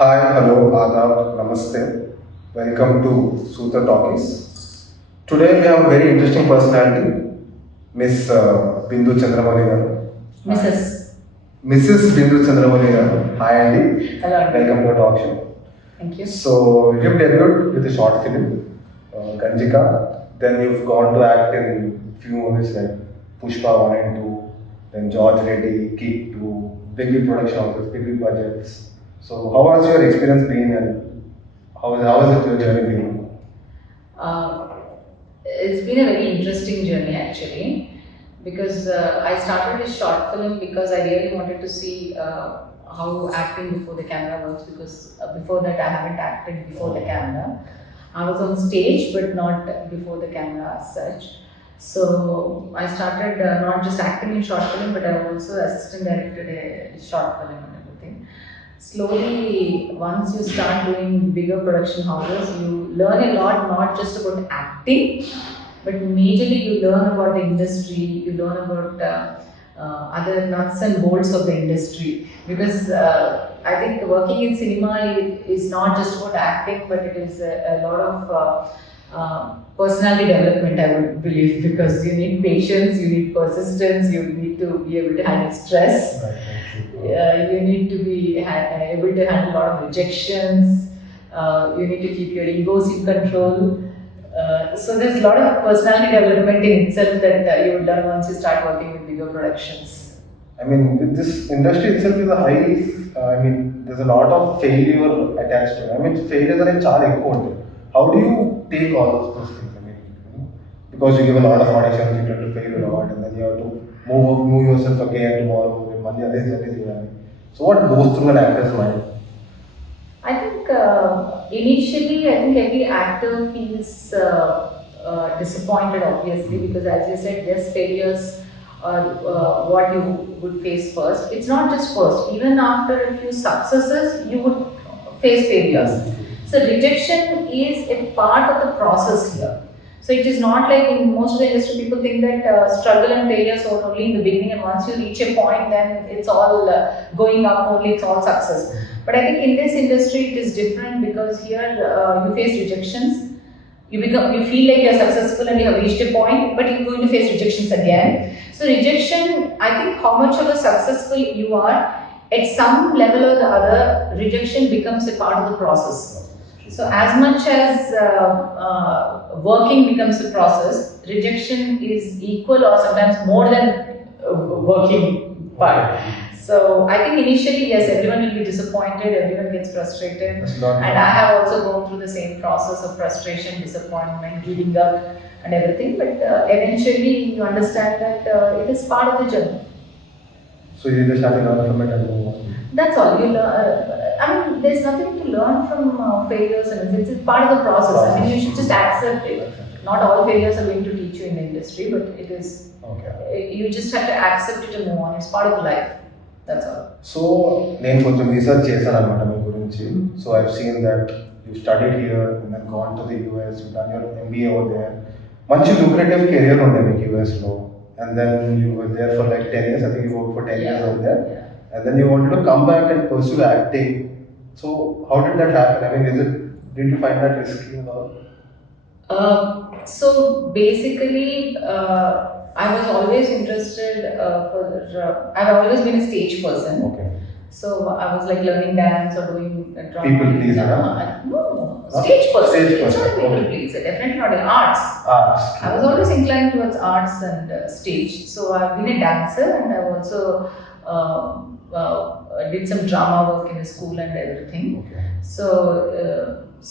Hi, hello, Adab, Namaste. Welcome to Sutra-Talkies. Today we have a very interesting personality, Miss Bindu Chandramouli garu. Mrs. Mrs. Bindu Chandramouli garu. Hi Andy. Hello. Welcome to our talk show. Thank you. So you've debuted with a short film, Ganjika. Then you've gone to act in few movies like Pushpa 1 and 2, then George Reddy, Kick 2, big production houses, big budgets. So how has your experience been and how has it your journey been? Uh, it's been a very interesting journey actually because I started with short film because I really wanted to see how acting before the camera works because before that I haven't acted before the camera. I was on stage but not before the camera as such. So I started not just acting in short film but I also assistant directed a short film and everything. Slowly, once you start doing bigger production houses, you learn a lot, not just about acting, but majorly you learn about the industry, you learn about other nuts and bolts of the industry. Because I think working in cinema is not just about acting, but it is a lot of personality development, I would believe, because you need patience, you need persistence, you need to be able to handle stress. You need to be able to handle a lot of rejections. You need to keep your egos in control. So there's a lot of personality development in itself that you will learn once you start working with bigger productions. I mean, this industry itself is a there's a lot of failure attached to it. I mean, failures are a చాలా ఎక్కువ ఉంటాయి. How do you take all of those things? I mean, because you give a lot of auditions, you tend to fail a lot, and then you have to move yourself again tomorrow, and mali ade చేయాలి. So what goes through an actor's mind? I think initially, I think every actor feels disappointed, obviously, because as you said, yes, failures are what you would face first. It's not just first, even after a few successes, you would face failures. So, rejection is a part of the process here. So, it is not like in most of the industry, people think that struggle and failures are only in the beginning, and once you reach a point, then it's all going up, only it's all success. But I think in this industry, it is different because here you face rejections. You feel like you're successful and you have reached a point, but you're going to face rejections again. So rejection, I think how much of a successful you are, at some level or the other, rejection becomes a part of the process. So as much as working becomes a process, rejection is equal or sometimes more than working part. So I think initially, yes, everyone will be disappointed, everyone gets frustrated. And I have also gone through the same process of frustration, disappointment, giving up and everything. But eventually you understand that it is part of the journey. So you just have to learn from it and move on. That's all. You learn. I mean, there's nothing to learn from failures, and it's part of the process. I mean, you should just accept it. Not all failures are going to teach you in the industry, but it is. Okay. You just have to accept it and move on. It's part of life. That's all. So నేను కొంచెం research చేశాను అనమాట మీ గురించి. So I've seen that you studied here and then gone to the US, you've done your MBA over there. మంచి lucrative career ఉండే మీకు US లో. And then you were there for like 10 years. I think you worked for 10 years over there. And then you wanted to come back and pursue acting. So how did that happen? I mean, did you find that risky at all? So basically, I was always interested I've always been a stage person. Okay. So I was like learning dance or doing drama. People pleaser? No, stage person. Stage It's person. not a people Okay. pleaser. Definitely not in arts. Arts. I was always inclined towards arts and stage. So I've been a dancer and I've also did some drama work in the school and everything. Okay. So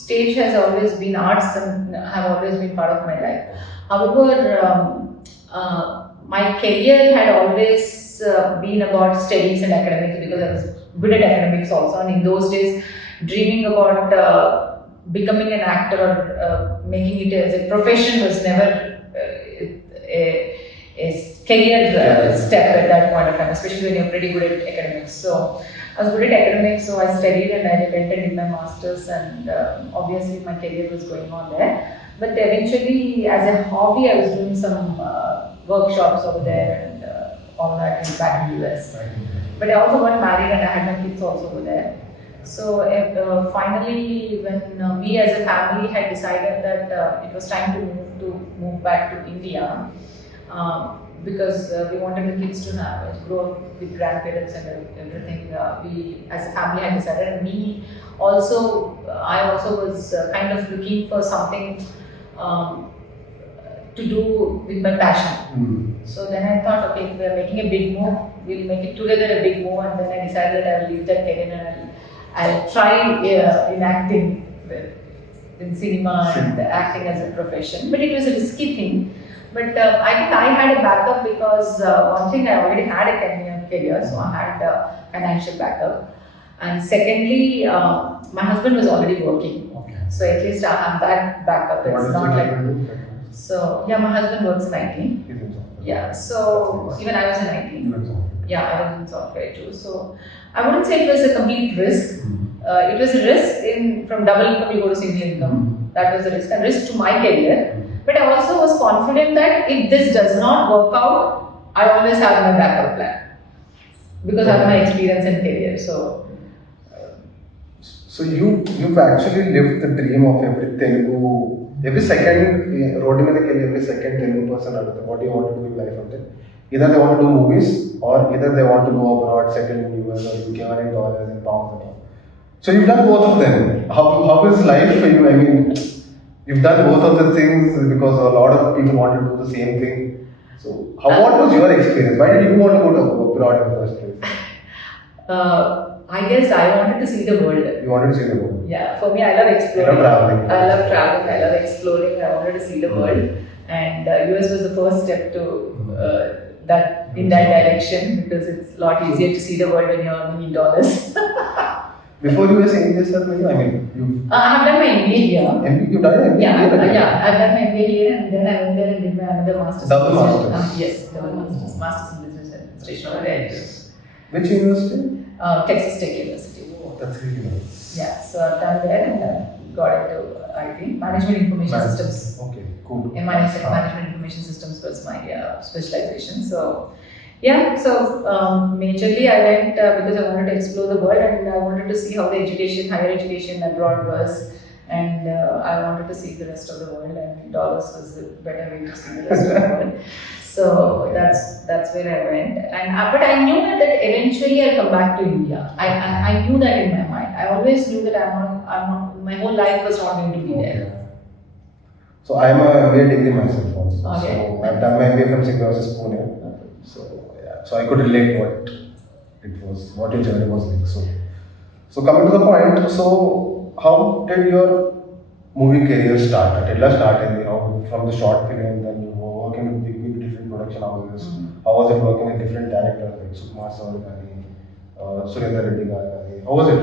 stage has always been arts and have always been part of my life. However, my career had always been about studies and academics because I was good at academics also. And in those days, dreaming about becoming an actor or making it as a profession was never a career step at that point of time, especially when you're pretty good at academics. So I was good at academics, so I studied and I went and did my masters, and obviously my career was going on there. But eventually, as a hobby, I was doing some workshops over there and all that back in the US. But I also got married and I had my kids also over there. So finally, when we as a family had decided that it was time to move back to India, because we wanted the kids to grow up with grandparents and everything. We as a family had decided, and me also, I also was kind of looking for something um, to do with my passion. So then I thought, okay, if we are making a big move, we'll make it together a big move, and then I decided that I'll leave that career and I'll try in acting, in cinema and acting as a profession. But it was a risky thing. But I think I had a backup because one thing, I already had a 10-year career, so I had financial backup. And secondly, my husband was already working. Okay. So at least I have that backup. What It's is not it like. you do? So yeah, my husband works in IT. He's in software. Yeah, so even I was in IT. You in software. Yeah, I was in software too. So I wouldn't say it was a complete risk. It was a risk from double income you go to single income. That was a risk, and risk to my career. But I also was confident that if this does not work out, I always have my backup plan because I have my experience and career. So you've actually lived the dream of every second road में देखे every second Telugu person आता है what do you want to do in life of them? Either they want to do movies or either they want to go abroad, settle in US or UK, earning dollars and pounds and all. So you've done both of them. How is life for you? I mean, you've done both of the things because a lot of people want to do the same thing. So what was your experience? Why did you want to go to abroad in the first place? I guess I wanted to see the world. You wanted to see the world? Yeah, for me, I love exploring. I love traveling. I love traveling. I love exploring. I wanted to see the world, and US was the first step to in that direction because it's a lot easier to see the world when you're earning in dollars. Before you were saying this, I mean, I have done my MBA here. You've done an MBA here? Yeah, I've done my MBA here, and then I went there and did my another master's. Double masters? Yes, double masters. Masters in Business Administration over there. Which university? Texas Tech University. Oh, that's really nice. Yeah, so I've done that and got into IT, Management Information Systems. Okay, cool. Management Information Systems was my specialization. So, yeah, so majorly I went because I wanted to explore the world and I wanted to see how the higher education abroad was, and I wanted to see the rest of the world, and dollars was a better way to see the rest of the world. So that's where I went, and but I knew that eventually I'll come back to India. I knew that in my mind. I always knew that my whole life was not going to be there. So I'm a MBA degree myself also. Okay. So I've done my MBA from Symbiosis Pune. So yeah, so I could relate what your journey was like. So coming to the point, so how did your movie career start? From the short film, then you were working with big different production houses. How was it working with different directors like Sukumar Sir, Surendra Reddy Garu? How was it?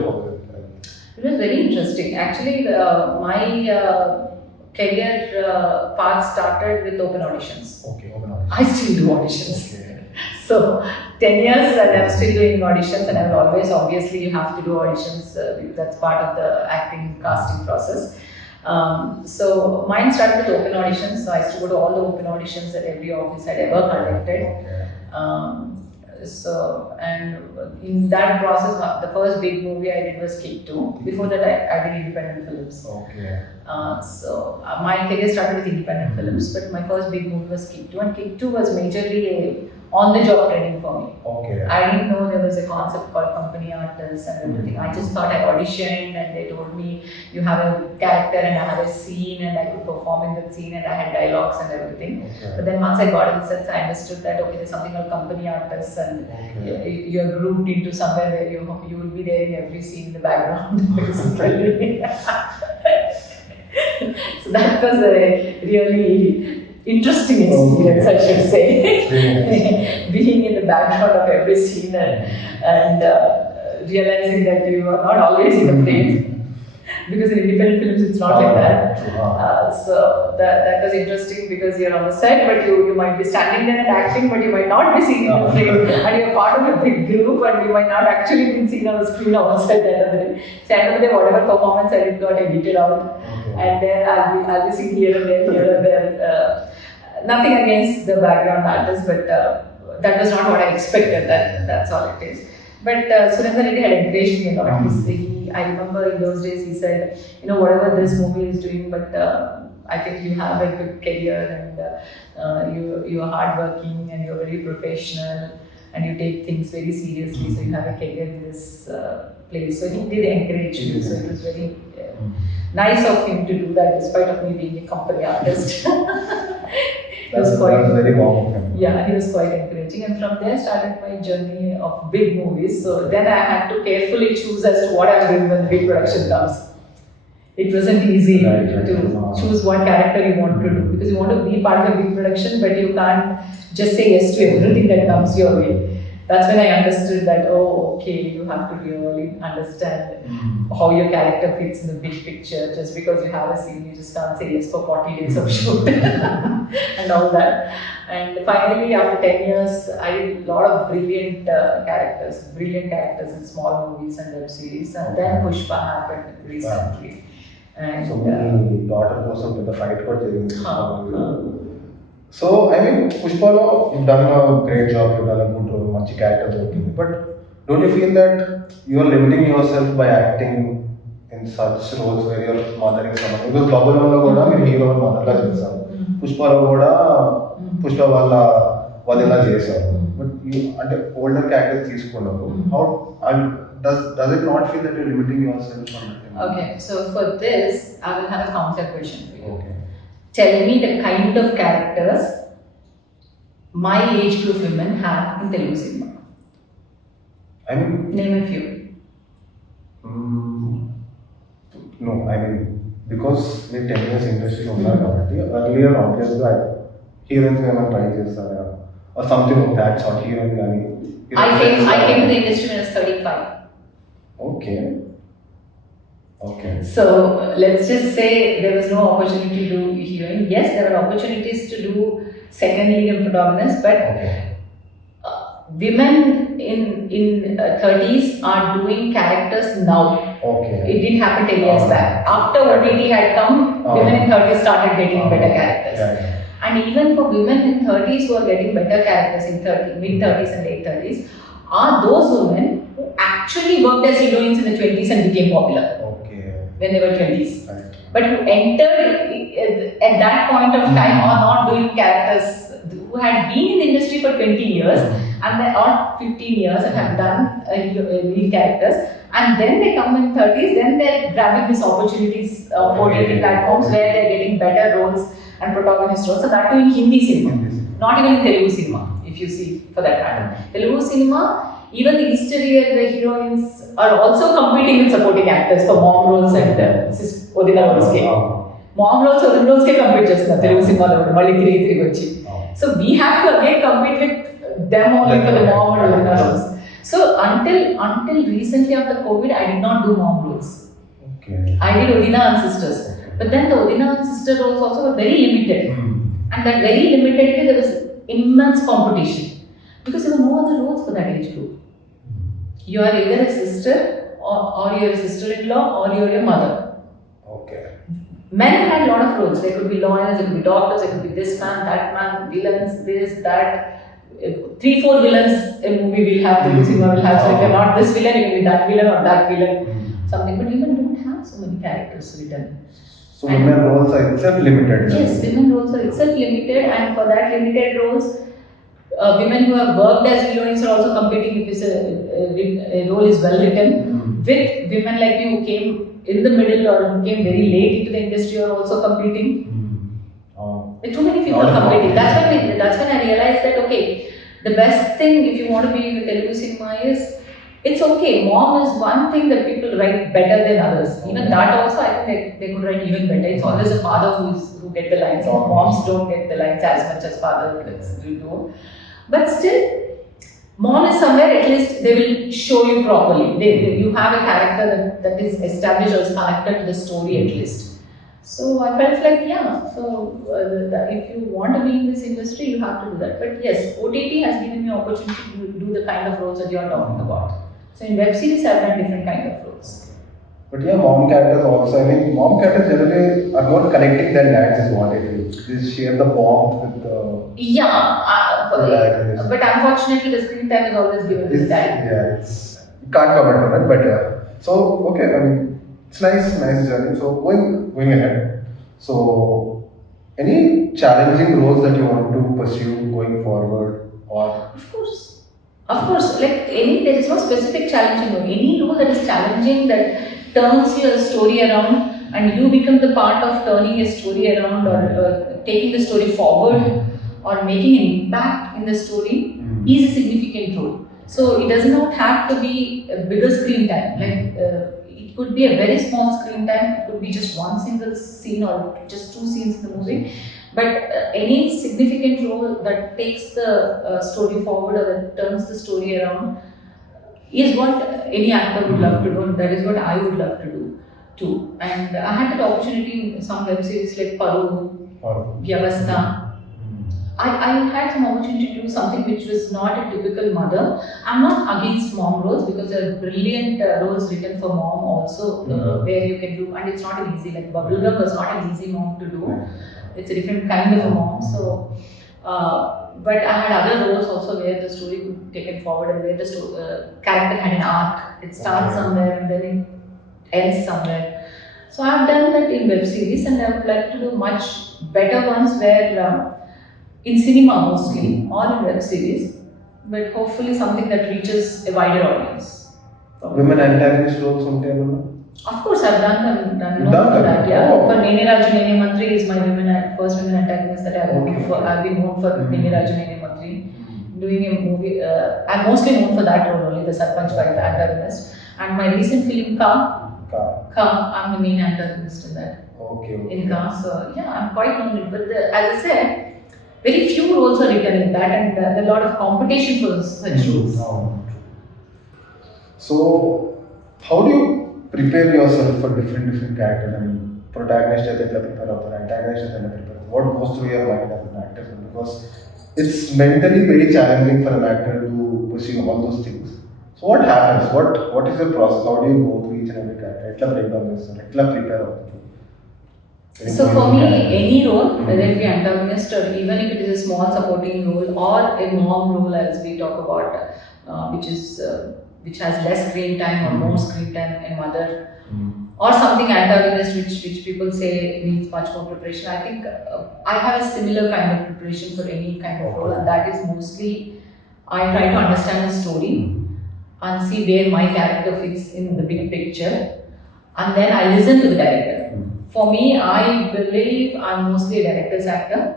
It was very interesting. Actually, my career path started with open auditions. Okay, open auditions. I still do auditions. Okay. So 10 years and I'm still doing auditions, and I will always, obviously you have to do auditions, that's part of the acting casting process. So mine started with open auditions, so I used to go to all the open auditions that every office had ever conducted. And in that process, the first big movie I did was Kick 2. Before that, I did independent films. Okay. My career started with independent films, but my first big movie was Kick 2, and Kick 2 was majorly a on-the-job training for me. Okay. I didn't know there was a concept called company artists and everything. I just thought I auditioned and they told me you have a character and I have a scene and I could perform in that scene and I had dialogues and everything. Okay. But then once I got in the sets, I understood that okay, there's something called company artists, and you're grouped into somewhere where you will be there in every scene in the background. So that was a really interesting experience, I should say. Being in the background of every scene and realizing that you are not always in the frame. Because in independent films, it's not like that. So that was interesting because you're on the set, but you might be standing there and acting, but you might not be seen in the frame. And you're part of a big group, and you might not actually be seen on the screen outside the end of the day. So at the end of the day, whatever performance I did got edited out, and then I'll be seen here and there. Nothing against the background artists, but that was not what I expected. That's all it is. But Surendra Reddy had encouraged me a lot. I remember in those days he said, whatever this movie is doing, but I think you have a good career, and you are hardworking, and you're very professional, and you take things very seriously. So you have a career in this place. So he did encourage you. So it was very nice of him to do that, despite of me being a company artist. That's very warm of him. Yeah, he was quite encouraging, and from there started my journey of big movies. So then I had to carefully choose as to what I'm doing when the big production comes. It wasn't easy to choose what character you want to do, because you want to be part of a big production, but you can't just say yes to everything that comes your way. That's when I understood that, okay, you have to really understand how your character fits in the big picture. Just because you have a scene, you just can't say yes for 40 days of shoot and all that. And finally, after 10 years, I did a lot of brilliant characters in small movies and web series. And then Pushpa happened recently. And so my daughter was up with the fight for So, I mean, Pushpalo, you've done a great job, you've done a good role, much characters working. But don't you feel that you are limiting yourself by acting in such roles where you're mothering someone? Because Babulamlo Goda, you're hero and mother la chesam. Pushpalo Goda, Pushpa wala vadila chesam. But you, and older characters తీసుకున్నప్పుడు, how does it not feel that you're limiting yourself on that? Okay, so for this, I will have a counter question for you. Okay. Tell me the kind of characters my age group women have in Telugu cinema. I mean, name a few. No, I mean, because we 10 years industry earlier obviously heroines ఏమైనా try చేస్తారా or something of that sort, heroine కానీ. I came to the industry when I was 35. Okay. So let's just say there was no opportunity to do heroine. Yes, there are opportunities to do second lead and protagonist, but women in 30s are doing characters now. Okay. It didn't happen 10 years back. After OTT had come, women in 30s started getting better characters. Yeah. And even for women in 30s who are getting better characters in mid 30s and late 30s, are those women who actually worked as heroines in the 20s and became popular. When they were 20s. Right. But who entered at that point of time or not doing characters, who had been in the industry for 20 years and they are 15 years and have done lead characters, and then they come in 30s, then they're grabbing these opportunities of OTT platforms where they're getting better roles and protagonist roles. So that too in Hindi cinema, not even in Telugu cinema, if you see for that matter. Telugu cinema, even the history and the heroines are also competing with supporting actors for mom roles and Odina roles. Mom roles, Odina roles compete చేస్తున్నారు తెలుగు సినిమాలో మళ్ళీ తిరిగి వచ్చి. So we have to again compete with them only for the mom and Odina roles. So until recently after COVID, I did not do mom roles. Okay. I did Odina and sisters, but then the Odina and sister roles also were very limited, and that very limited there was immense competition because there were no other roles for that age group. You are either a sister or you're a sister-in-law or you're a mother. Okay. Men had a lot of roles. There could be lawyers, there could be doctors, there could be this man, that man, villains, this, that. 3-4 villains a movie will have, the cinema will have. So if you're not this villain, you can be that villain or that villain. Something. But women don't have so many characters written. So women roles are itself limited. Yes, women roles are itself limited, and for that limited roles, women who have worked as heroines are also competing if a role is well written. With women like me who came in the middle or who came very late into the industry are also competing. With too many people competing. That's when I realized that okay, the best thing if you want to be in the Telugu cinema is, it's okay. Mom is one thing that people write better than others. Even that also, I think they could write even better. It's always the father who get the lines. Moms don't get the lines as much as father do. But still, mom is somewhere, at least they will show you properly. You have a character that is established or is connected to the story at least. So I felt like, if you want to be in this industry, you have to do that. But yes, OTT has given me opportunity to do the kind of roles that you are talking about. So in web series, I've done different kind of roles. But yeah, mom characters also. I mean, mom characters generally are more connecting than dads is what I feel. They share the bond with the... but unfortunately the screen time is always given to the dad. Yeah, you can't comment on it, but So okay, I mean it's nice journey. So going ahead. So any challenging roles that you want to pursue going forward, or Of course. Of course, like there is no specific challenging role. Any role that is challenging, that turns your story around and you become the part of turning a story around, or taking the story forward, or making an impact in the story, is a significant role. So it does not have to be a bigger screen time. Like it could be a very small screen time. It could be just one single scene or just two scenes in the movie. But any significant role that takes the story forward or that turns the story around is what any actor would love to do, and that is what I would love to do too. And I had that opportunity in some web series like Paru, Vyavastha. I had some opportunity to do something which was not a typical mother. I'm not against mom roles, because there are brilliant roles written for mom also, where you can do, and it's not an easy, like Bubblegum was not an easy mom to do. It's a different kind of a mom. So, but I had other roles also where the story could be taken forward, and where the character had an arc. It starts somewhere and then it ends somewhere. So I've done that in web series, and I would like to do much better ones where in cinema mostly, or in web series, but hopefully something that reaches a wider audience. Women antagonist roles something? Of course, I've done known for that. Yeah, for Nene Raju Nene Mantri is my first women antagonist that I've known for. I've been known for Nene Raju Nene Mantri. Doing a movie, I'm mostly known for that role only, the Sarpanch antagonist. And my recent film Ka, I'm the main antagonist in that. In Ka, so yeah, I'm quite known. But as I said, very few roles are written in that, and there's a lot of competition for such roles. So, how do you prepare yourself for different characters? I mean, protagonist as a prepare or antagonist as a prepare. What goes through your mind as an actor? Because it's mentally very challenging for an actor to pursue all those things. So, what happens? What is the process? How do you go through each and every character? Etla breakdown this, etla prepare. So for me, any role, whether it be antagonist or even if it is a small supporting role or a mom role, as we talk about, which has less screen time or more screen time, a mother, or something antagonist which people say needs much more preparation. I think I have a similar kind of preparation for any kind of role, and that is mostly I try to understand the story and see where my character fits in the big picture, and then I listen to the director. For me, I believe I'm mostly a director's actor,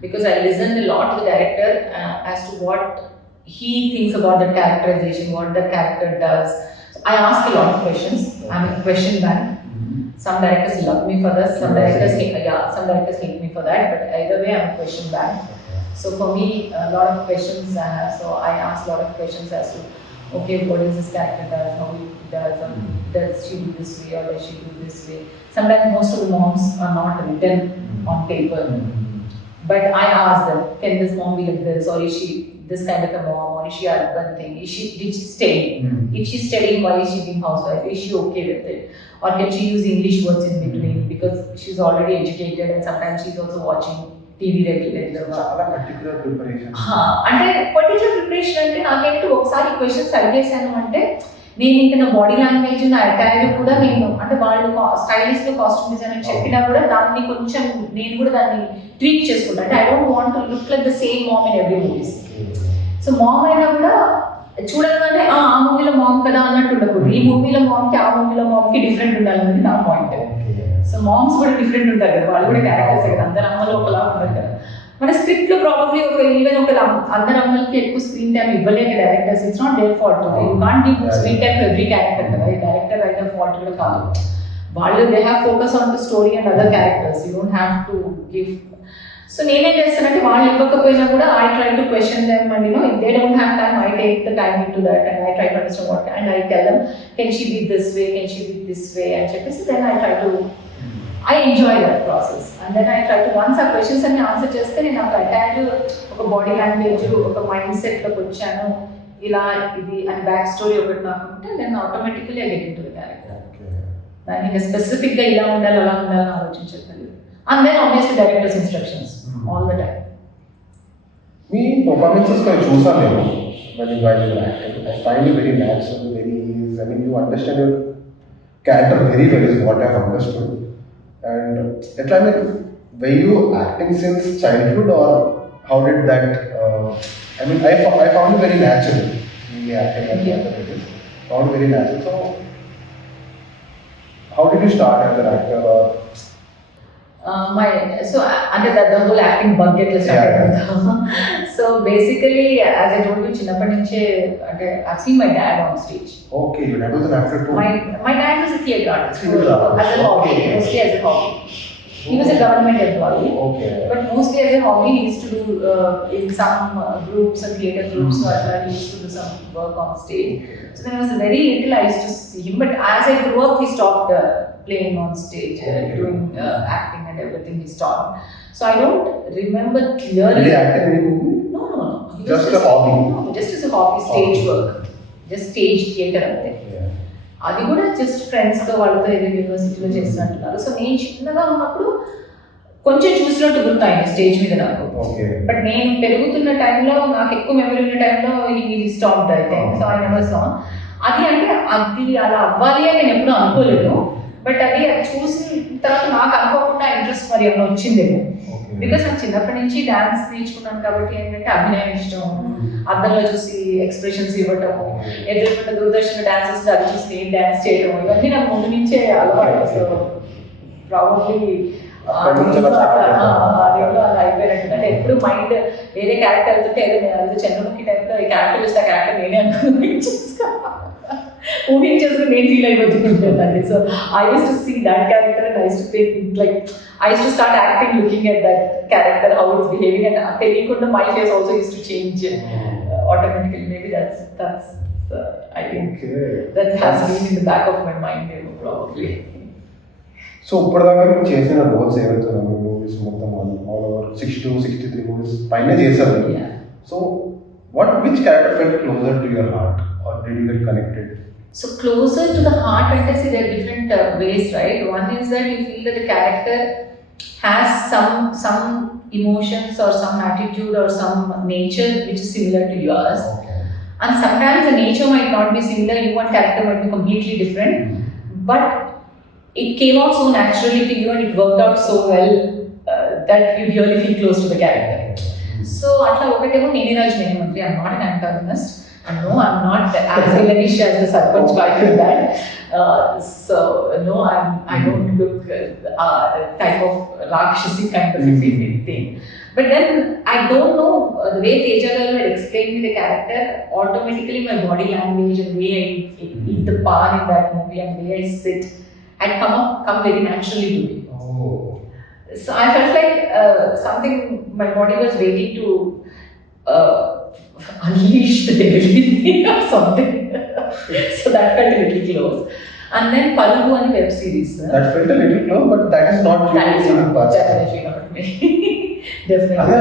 because I listen a lot to the director as to what he thinks about the characterization, what the character does. So I ask a lot of questions. I'm a question man. Some directors love me for this, some directors hate me for that, but either way, I'm a question man. So for me, a lot of questions I have. So I ask a lot of questions as to, okay, what is this character does, how he does, does she do this way or does she do this way? Sometimes most of the moms are not written on paper, but I ask them, can this mom be like this, or is she this kind of a mom, or is she urban thing? Did she study? If she's studying, why is she being housewife? Is she okay with it? Or can she use English words in between because she's already educated and sometimes she's also watching TV regular. Particular preparation. అంటే particular preparation అంటే నాకేంటి ఒకసారి questions అడిగేసాను అంటే నేను ఇంకా నా body language నా attire కూడా నేను అంటే వాళ్ళు స్టైలిస్ట్ కాస్ట్యూమ్ డిజైన్ అని చెప్పినా కూడా దాన్ని కొంచెం నేను కూడా దాన్ని ట్వీక్ చేసుకుంటాను. అంటే I don't want to look like the same mom in every movies. So mom అయినా కూడా చూడగానే ఆ మూవీలో మామ్ కదా అన్నట్టు ఉండకూడదు. ఈ మూవీలో మామ్కి ఆ మూవీలో మామ్కి డిఫరెంట్ ఉండాలన్నది నా పాయింట్. సో మామ్స్ కూడా డిఫరెంట్ ఉంటారు కదా, వాళ్ళు కూడా క్యారెక్టర్స్ కదా, అందరు అమ్మలు ఒకలా ఉంటారు కదా. మన స్క్రిప్ట్ లో ప్రాబబ్లీ ఈవెన్ అందరు అమ్మలకి ఎక్కువ స్క్రీన్ టైం ఇవ్వలేక directors, it's not their fault. You can't give screen time to every character కదా, ఈ డైరెక్టర్ అయితే ఫాల్ట్ కూడా కాదు. వాళ్ళు they have focus on the story and other characters, you don't have to give. So నేనేం చేస్తానంటే వాళ్ళు ఇవ్వకపోయినా కూడా I try to question them and if they don't have time I take the time into that and I try to understand what and I tell them can she be this way, can she be this way అని చెప్పేసి then I try to I enjoy that process, and then I try to once ఆ questions అన్ని answer చేస్తే నేను నాకు attach ఒక body language ఒక mind set లోకి వచ్చాను ఇలా ఇది అని బ్యాక్ స్టోరీ ఒకటి నాకు ఉంటే then automatically I get in to the character. దాన్ని ఇంకా స్పెసిఫిక్ గా ఇలా ఉండాలి అలా ఉండాలని ఆలోచించలేదు. And then obviously directors instructions all the time. మీ పర్ఫార్మెన్సెస్ నేను చూసాను నేను when you guys were acting. I find you very natural, very easy. I mean, you understand your character very well is what I've understood. And I mean, were you acting since childhood, or how did that? I mean, I found it very natural. Really acting like whatever it is, found very natural. So, how did you start as an actor? Or Under that the whole acting bug get started. Yeah. So basically, as I told you, చిన్నప్పటి నుంచే అంటే I've seen my dad on stage. Okay, your dad was an actor too. My dad was a theatre artist. Theatre artist. As a hobby, Okay. mostly as a hobby. He was a government employee. Okay. But mostly as a hobby, he used to do in some groups and theatre groups. So he used to do some work on stage. So when I was very little, I used to see him. But as I grew up, he stopped playing on stage, doing acting and everything. He stopped. So I don't remember clearly. Did he act in any movie? No. He Just was a hobby. No, just as a hobby, stage work, just stage theatre. Yeah. అది కూడా just ఫ్రెండ్స్తో వాళ్ళతో ఏదో యూనివర్సిటీలో చేస్తున్నట్టున్నారు. So నేను చిన్నగా ఉన్నప్పుడు కొంచెం చూసినట్టు గుర్తు ఆయన స్టేజ్ మీద నాకు. బట్ నేను పెరుగుతున్న టైంలో నాకు ఎక్కువ మెమరీ ఉన్న టైంలో ఈ స్టాప్డ్ అయితే. So I never saw. అది అంటే అది అలా అవ్వాలి అని నేను ఎప్పుడూ అనుకోలేదు. బట్ అది చూసిన తర్వాత నాకు అనుకోకుండా ఇంట్రెస్ట్ మరి ఏమైనా వచ్చిందేమో. బికాస్ నాకు చిన్నప్పటి నుంచి డాన్స్ నేర్చుకున్నాను కాబట్టి ఏంటంటే అభినయం ఇష్టం. అద్దంలో చూసి ఎక్స్ప్రెషన్స్ ఇవ్వటము, ఎదురుకున్న దూరదర్శన డాన్సెస్ అది చూసి నేను డాన్స్ చేయడం, ఇవన్నీ నాకు ముందు నుంచే అలవాటు. సో ప్రాబబ్లీ అదేదో అలా అయిపోయినట్టు. అంటే ఎప్పుడు మైండ్ వేరే క్యారెక్టర్ వెళ్తుంటే ఏదో చంద్రముఖి టైంలో ఈ క్యారెక్టర్ చూస్తే ఆ క్యారెక్టర్ నేనే ఊహించేసుకుని నేను ఫీల్ అయిపోతుంటాను. So I used to see that character and I used to think like I used to start acting looking at that character, how it's behaving, and telekunda my face also used to change automatically. Maybe that's I think that has been in the back of my mind probably. So ఇప్పటిదాకా మీరు చేసిన roles ఏవైతే ఉన్నాయో movies మొత్తం all over 62-63 movies పైన చేశారు. So which character felt closer to your heart, or did you get connected? So closer to the heart, I can say there are different ways, right? One is that you feel that the character has some emotions or some attitude or some nature which is similar to yours. Okay. And sometimes the nature might not be similar, you and character might be completely different, but it came out so naturally to you and it worked out so well that you really feel close to the character. So atla okatemo nene raju nene mantri, I'm not an antagonist. And no, I'm not as villainish as the Sarpanch guy with that. So no, I don't look type of Rakshasi kind of thing. But then I don't know the way Teja Garu had explained me the character. Automatically, my body language and the way I eat the pan in that movie and the way I sit had come very naturally to me. Oh. So I felt like something my body was waiting to. Unleash the devil in me or something. So that felt a little close. And then Palugu and web series. That felt a little close, but that is not you. That is not, definitely not me. Definitely.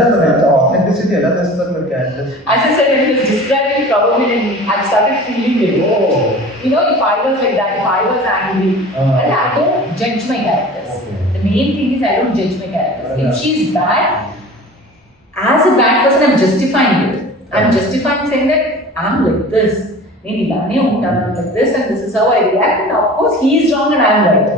Authenticity, ఎలా చేస్తారు మీరు characters? As I said, when I was describing, probably I started feeling it. Oh. You know, if I was like that, if I was angry, and I don't judge my characters. Okay. The main thing is I don't judge my characters. If she's bad, as a bad person, I'm justifying it. I'm justifying saying that I'm like this. I'm like this and this is how I react. And of course, he is wrong and I'm right.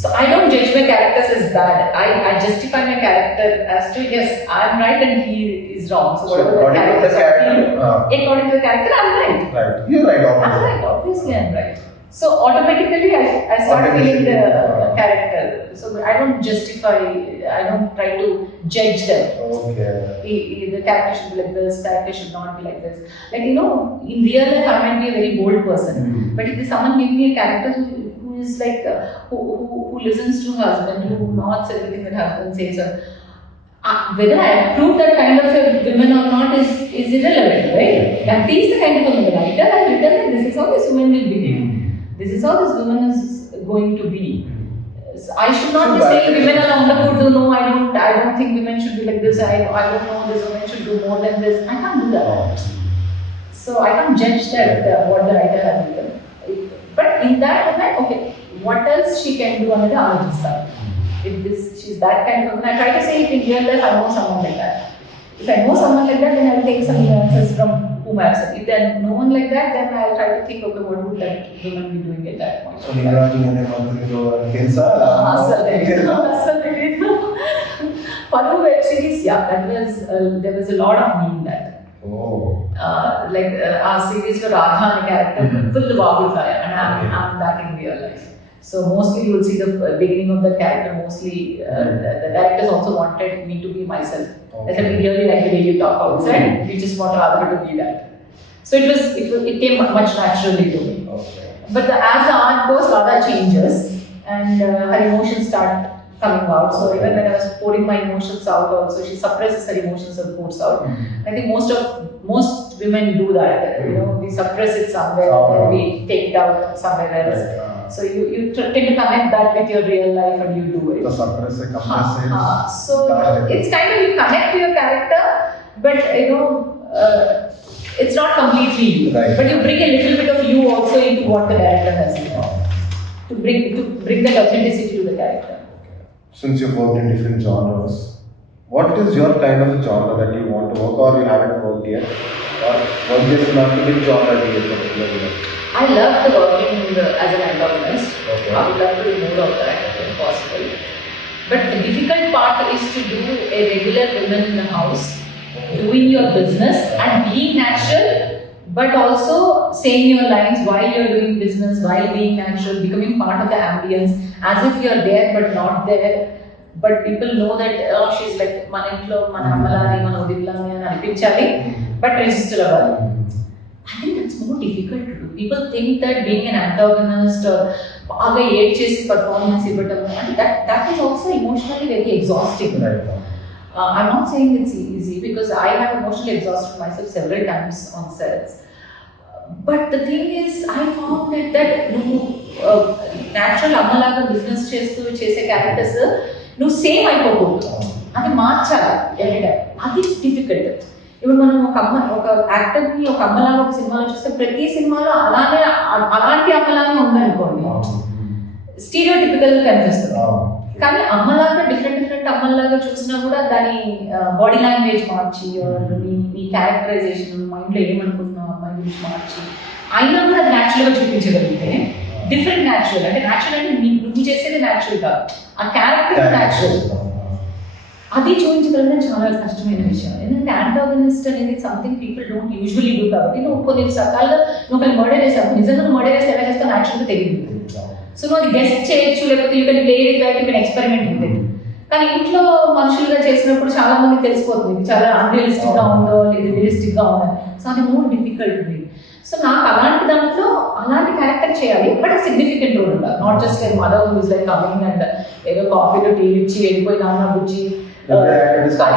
So I don't judge my characters as bad. I justify my character as to yes, I'm right and he is wrong. So whatever the characters are feeling, according to the character, I'm right. Right. You're right. I'm right. Obviously, I'm right. So automatically, I start feeling the character. So I don't justify. I don't try to judge them. Okay. The character should be like this. Character should not be like this. Like in real life, I might be a very bold person. But if someone gives me a character who is like who listens to her husband, who nods everything that husband says, whether I approve that kind of a woman or not is irrelevant, right? That is the kind of woman the writer has written, and this is how this woman will behave. This is how this woman is going to be. So I should not be saying women are undercooked. No, I don't think women should be like this. I don't know this woman should do more than this. I can't do that. So I can't judge that what the writer has written. But in that moment, okay, what else she can do another artist? If she's that kind of woman, I try to say it in real life. I know someone like that. If I know someone like that, then I'll take some nuances from whom I have said. If there no one like that, then I'll try to think, okay, what would that woman be doing at that point? So Nirajine Mantrilo Tensa? Palu web series, yeah, that was there was a lot of me in that. Oh. Our series for Radha and character, full Vagutaya, and I'm that in real life. So mostly you will see the beginning of the character. Mostly the directors also wanted me to be myself. They said, we really like the way you talk outside. We just want Radha to be that. So it came much naturally to me. Okay. But as the art goes, Radha changes and her emotions start coming out. So even when I was pouring my emotions out, also she suppresses her emotions and pours out. I think most women do that. You know, we suppress it somewhere and we take it out somewhere else. So you tend to connect that with your real life and you do it. So it's kind of you connect to your character, but it's not completely you. Right. But you bring a little bit of you also into what the character has to bring that authenticity to the character. Since you've worked in different genres, what is your kind of genre that you want to work, or you haven't worked yet? Or what is which genre do you particularly like? I love the working as an antagonist. Okay. I would love to do more of that if possible. But the difficult part is to do a regular woman in the house, doing your business and being natural, but also saying your lines while you're doing business, while being natural, becoming part of the ambience, as if you're there but not there. But people know that she's like manintlo, manamalani, manodillani, and anipinchali, but registerable. I think that's more difficult to do. People think that being an antagonist or performance, that is also emotionally very exhausting. Right. I'm not saying it's easy because I have emotionally exhausted myself several times on sets. But the thing is, I found that natural Amalaga business chese characters, same అయిపోకూడదు. అది మార్చాలి everyday. అది difficult. ఇప్పుడు మనం ఒక యాక్టర్ని ఒక అమ్మలాగా ఒక సినిమాలో చూస్తే ప్రతి సినిమాలో అలాంటి అమ్మలాగా ఉందనుకోండి, స్టీరియోటిపికల్ కనిపిస్తుంది. కానీ అమ్మలాగా డిఫరెంట్ అమ్మలాగా చూసినా కూడా దాని బాడీ లాంగ్వేజ్ మార్చి నీ క్యారెక్టరైజేషన్ మైండ్లో ఏమనుకుంటున్నావు అమ్మాయి గురించి మార్చి అయినా కూడా అది న్యాచురల్గా చూపించగలిగితే డిఫరెంట్ న్యాచురల్ అంటే నువ్వు చేసేది న్యాచురల్ కాదు, ఆ క్యారెక్టర్ న్యాచురల్. అది చూపించగలగడం చాలా కష్టమైన విషయం. ఎందుకంటే యాంటాగనిస్ట్ అనేది something people don't usually do. కాబట్టి నువ్వు కొన్ని సకాల్లో నువ్వు మర్డర్ చేసావు, నిజంగా నువ్వు మర్డర్ చేస్తే ఎలా చేస్తావు న్యాచురల్గా తెలియదు. సో నువ్వు అది గెస్ట్ చేయొచ్చు, లేకపోతే you can play with that, you can experiment with it. కానీ ఇంట్లో మనుషులుగా చేసినప్పుడు చాలా మందికి తెలిసిపోతుంది చాలా అన్రియలిస్టిక్ గా ఉందో లేదా రియలిస్టిక్ గా ఉందో. సో అది మోర్ డిఫికల్ట్ వే. సో నాకు అలాంటి దాంట్లో అలాంటి క్యారెక్టర్ చేయాలి, బట్ సిగ్నిఫికెంట్ రోల్ ఉండాలి. Not just like mother who is like coming and ఏదో కాఫీలో టీ ఇచ్చి వెళ్ళిపోయి నాన్న బుజ్జి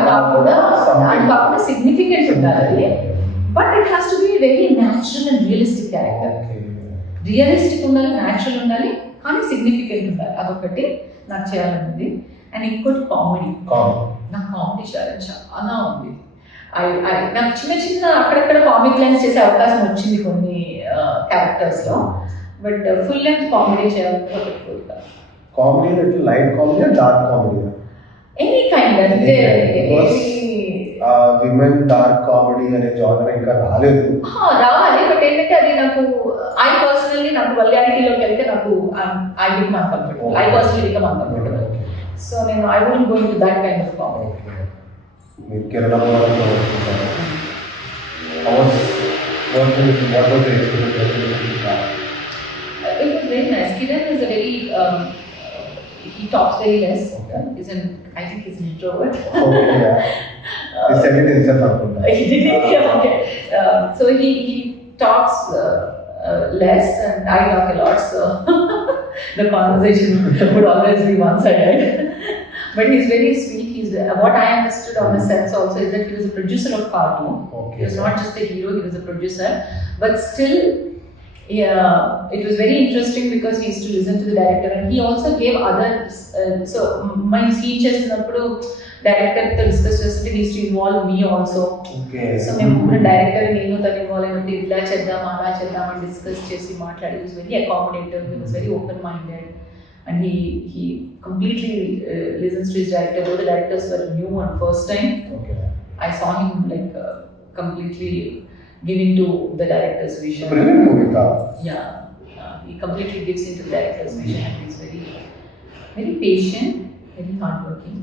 కాకుండా సిగ్నిఫికెంట్ ఉండాలి అది. But it has to be very natural and realistic character. Realistic ఉండాలి, న్యాచురల్ ఉండాలి, కానీ సిగ్నిఫికెంట్ ఉండాలి. అదొకటి నాకు చేయాలన్నది. అండ్ ఇంకోటి కామెడీ. నాకు కామెడీ చేయాలని చాలా ఉంది. నాకు చిన్న అక్కడక్కడ కామిక్ లైన్స్ చేసే అవకాశం వచ్చింది కొన్ని క్యారెక్టర్స్లో, బట్ ఫుల్ లెంత్ కామెడీ చేయాలని ఒకటి కోరిక. కామెడీ అంటే light comedy, dark comedy, any kind. అంటే విమెన్ డార్క్ కామెడీ అనే జానర్ ఇంకా రాలేదు. రావాలి, బట్ ఏంటంటే అది నాకు పర్సనల్లీ నాకు వల్గారిటీలోకి వెళ్తే నాకు I become uncomfortable. I personally become uncomfortable. So నేను I won't go into that kind of comedy. మీరు కేరళలో what was the experience? It was very nice. Kiran is a very he talks very less. I think he's an introvert. Okay, yeah. He said it himself. He did it. Yeah, okay. So he talks less and I talk a lot. So the conversation would always be one-sided. But he's very sweet. What I understood on the sets also is that he was a producer of cartoon. Okay. He was not just a hero; he was a producer. But still, it was very interesting because he used to listen to the director, and he also gave others. So my scene చేసినప్పుడు director తో discuss చేస్తుంటే he used to involve me also. Okay. So మేము director నేను తను involve అయినట్టు ఇలా చేద్దాం అలా చేద్దాం అని డిస్కస్ చేసి మాట్లాడి. He was very accommodative. He was very open-minded. And he completely listens to his director. Both the directors were new and first time. Okay. I saw him like completely giving to the director's vision. Brilliant movie, ka. Yeah, he completely gives into the director's vision, and he's very, very patient, very hardworking.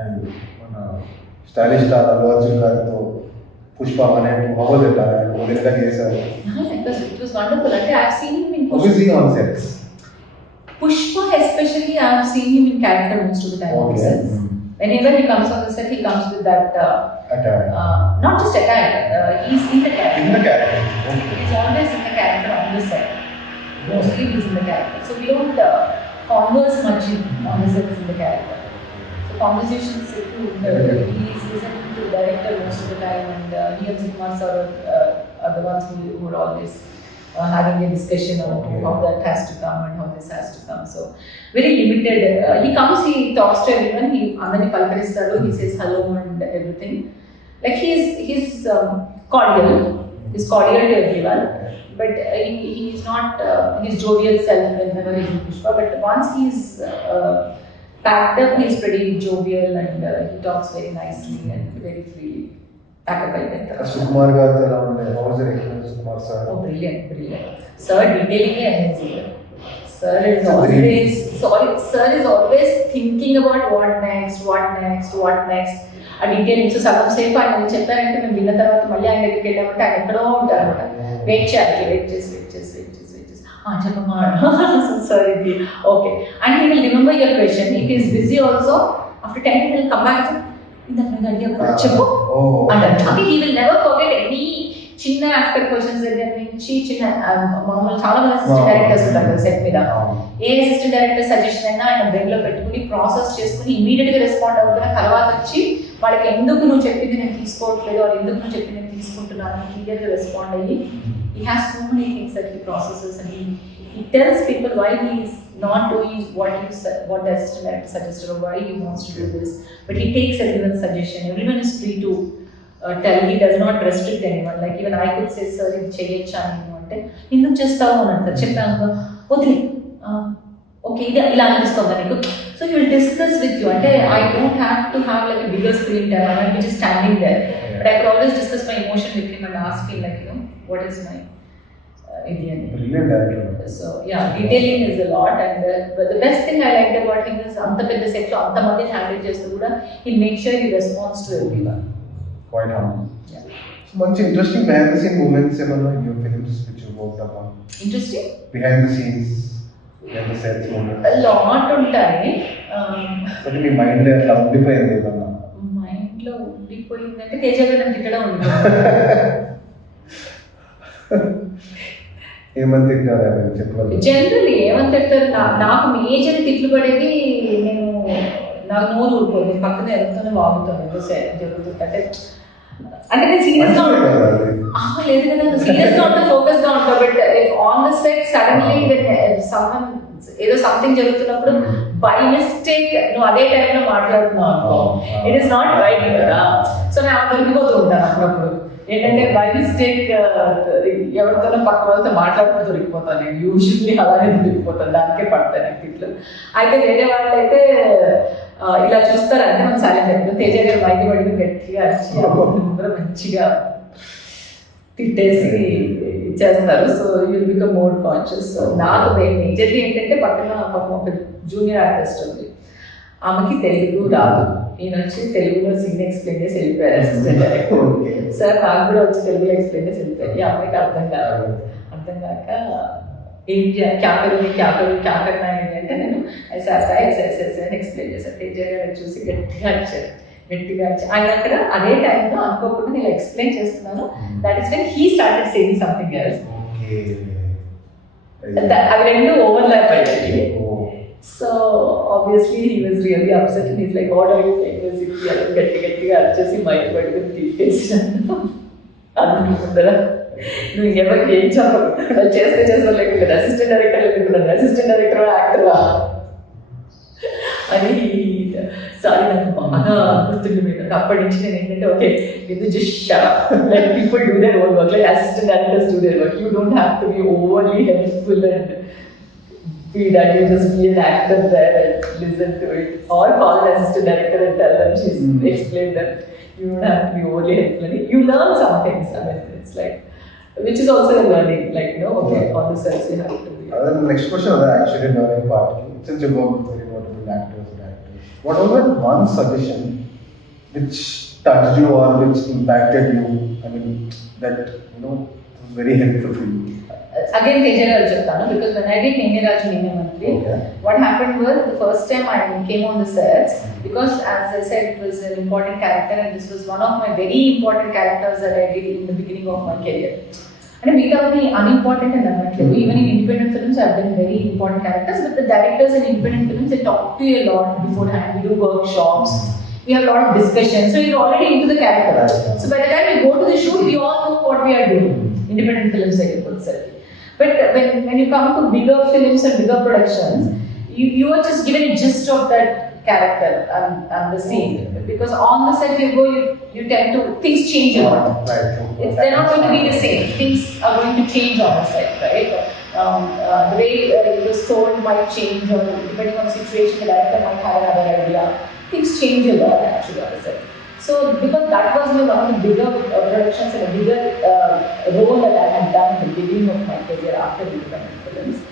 And మన stylish star Allu Arjun గారితో పుష్ప అనే house ఎట్లా వదిలేలా చేశారు. It was wonderful. Like, I've seen him in Pushpa on sets. Pushpa especially, I've seen him in character most of the time. Okay. Whenever he comes on the set, he comes with that not just attire, he's in the character. In the character. Okay. He's always in the character on the set. Mostly he's in the character. So we don't converse much on the set in the character. So conversations he's listening to the director most of the time, and he and Kumar sir are the ones who are always having a discussion on how that has to come and how this has to come. So very limited. He comes, he talks to everyone. He andani palkaristadu. He says hello and everything. Like he's cordial. He's cordial to everyone. But he's not his jovial self whenever he's in Pushpa. But once he's packed up, he's pretty jovial, and he talks very nicely and very freely. Sukumar garu ఎలా ఉండే? How was the experience, Sukumar sir? Oh, brilliant. Sir detailing amazing. Sir is always thinking about what next. A detailing. So సగం సేపు ఆయన చెప్పారంటే మేము విన్న తర్వాత మళ్ళీ ఆయన దగ్గరికి వెళ్ళామంటే ఆయన ఎక్కడో ఉంటారనమాట. వెయిట్ చేసి చెప్పమ్మా సార్ ఇది okay. And he will remember your question. If is busy also after 10 minutes he'll come back and చెప్పు అంటారు. అంటే he will never forget any చిన్న ఆస్పెక్ట్ క్వశ్చన్స్ దగ్గర నుంచి చిన్న మామూలు చాలా మంది అసిస్టెంట్ డైరెక్టర్స్ ఉంటారు కదా సెట్ మీద. ఏ అసిస్టెంట్ డైరెక్టర్ సజెషన్ అయినా ఆయన బ్రెయిన్ లో పెట్టుకుని ప్రాసెస్ చేసుకుని ఇమీడియట్ గా రెస్పాండ్ అవుతున్న తర్వాత వచ్చి వాళ్ళకి ఎందుకు నువ్వు చెప్పింది నేను తీసుకోవట్లేదు, వాళ్ళు ఎందుకు నువ్వు చెప్పింది నేను తీసుకుంటున్నాను క్లియర్ గా రెస్పాండ్ అయ్యి he has so many things that he processes, and he tells people why he is not doing what the assistant director suggested or why he wants to do this. But he takes everyone's suggestion. Everyone is free to tell. He does not restrict anyone. Like even I could say, sir, ఇది చేయొచ్చా నేను అంటే ఎందుకు చేస్తావు అని అంటారు. చెప్పాను వదిలే ఓకే ఇది ఇలా అనిపిస్తుందా నీకు. So he will discuss with you. అంటే I don't have to have like a bigger screen time. I might be just standing there. But I could always discuss my emotion with him and ask him like, what is my brilliant director. So yeah, detailing is a lot, and but the best thing I liked about him is anta pedda set lo anta mandi handle chestu kuda he makes sure he responds to everyone. Quite humble. Yeah. So much interesting behind the scene moments in your films which you worked upon. Interesting? Behind the scenes, behind the sets moments. A lot ఉంటాయి. But me mind లో అట్లా ఉండిపోయింది ఏదన్నా? Mind లో ఉండిపోయిందంటే తేజగా నన్ను తిట్టడం ఉంది. ఏమని తిట్టారు చెప్పగలరు? జనరల్లీ ఏమని తిట్టారు, నాకు మేజర్ తిట్లు పడేది నేను నాకు నోరు ఊరుకోదు, పక్కన ఎవరితోనే వాగుతాను ఏదో జరుగుతుంది అంటే నేను సీరియస్ గా లేదు కదా, సీరియస్ గా ఉంటా, ఫోకస్ గా ఉంటా. But on the set suddenly someone ఏదో సంథింగ్ జరుగుతున్నప్పుడు బై మిస్టేక్ నువ్వు అదే టైంలో మాట్లాడుతున్నావు అనుకో, ఇట్ ఈస్ నాట్ రైట్ కదా. సో నేను దొరికిపోతూ ఉంటాను అప్పుడప్పుడు. ఏంటంటే బై మిస్టేక్ ఎవరితోనో పక్క వాళ్ళతో మాట్లాడుతూ దొరికిపోతాను నేను. యూజువల్లీ అలానే దొరికిపోతాను, దానికే పడతాను నాకు తిట్లు. అయితే వేరే వాళ్ళు అయితే ఇలా చూస్తారు అంటే మనం సైలెంట్ అయిపోతాం. తేజ గారు మైకి పడి గట్టిగా అరిచి అందరూ మంచిగా తిట్టేసి ఇచ్చేస్తారు. So you'll become more conscious. నాకు మేజర్లీ ఏంటంటే పక్కన ఒక జూనియర్ ఆర్టిస్ట్ ఉంది, ఆమెకి తెలుగు రాదు. ఈయన వచ్చి తెలుగులో సీన్ ఎక్స్ప్లెయిన్ చేసి వెళ్ళిపోయారు అసిస్టెంట్ డైరెక్టర్. సార్ నాకు కూడా వచ్చి తెలుగులో ఎక్స్ప్లెయిన్ చేసి వెళ్ళిపోయారు. ఈ అమ్మాయికి అర్థం కాక ఏం చేయాలి, క్యా కర్నా అంటే నేను అని ఎక్స్ప్లెయిన్ చేశాను. తేజ గారు చూసి గట్టిగా అరిచారు. ఆయన అక్కడ అదే టైంలో అనుకోకుండా నేను ఎక్స్ప్లెయిన్ చేస్తున్నాను. That is when he started saying something else. అవి రెండు ఓవర్లాప్ అయ్యాయి. So obviously he was really upset and he's like, what are you saying this? గట్టిగా అరిచేసి మైక్ పట్టుకుని తిట్టేసాను. అది ముందర నువ్వు ఇంకెవరికి ఏం చెప్పరు, వాళ్ళు చేస్తే లేకుండా అసిస్టెంట్ డైరెక్టర్ లేకుండా అసిస్టెంట్ డైరెక్టర్ యాక్టరా అని. సారీ నాకు బాగా గుర్తుండి మీద అప్పటి నుంచి నేను ఏంటంటే ఓకే ఇది just shut up, let people do their own work, like assistant directors do their work. You don't have to be overly helpful and be that you just be an actor there and listen to it, or call an assistant director and tell them explain them. You don't have to be overly helpful. You learn some things. I mean, it's like, which is also a learning. Like, okay, on the sets you have to be. The next question is actually learning part. Since you work with very notable actors and actors, what was that one suggestion which touched you or which impacted you? I mean, that was very helpful for you. Again, Teja Cheptanu, because when I did Nene Raju Nene Mantri, what happened was the first time I came on the sets, because as I said, it was an important character and this was one of my very important characters that I did in the beginning of my career. And without the unimportant and unimportant, even in independent films, I have done very important characters, but the directors in independent films, they talk to you a lot beforehand. We do workshops, we have a lot of discussions, so you're already into the character. So by the time we go to the shoot, we all know what we are doing. Independent films, like you put it. But when you come to bigger films and bigger productions, you are just given a gist of that character and the scene. Because on the set you go, you tend to, things change a lot. They're not going to be the same. Things are going to change on the set, right? The way it was told might change, or depending on the situation, the director might have another idea. Things change a lot actually on the set. So, because that was one of the bigger productions and a bigger role that I had done at the beginning of my career after the independent films,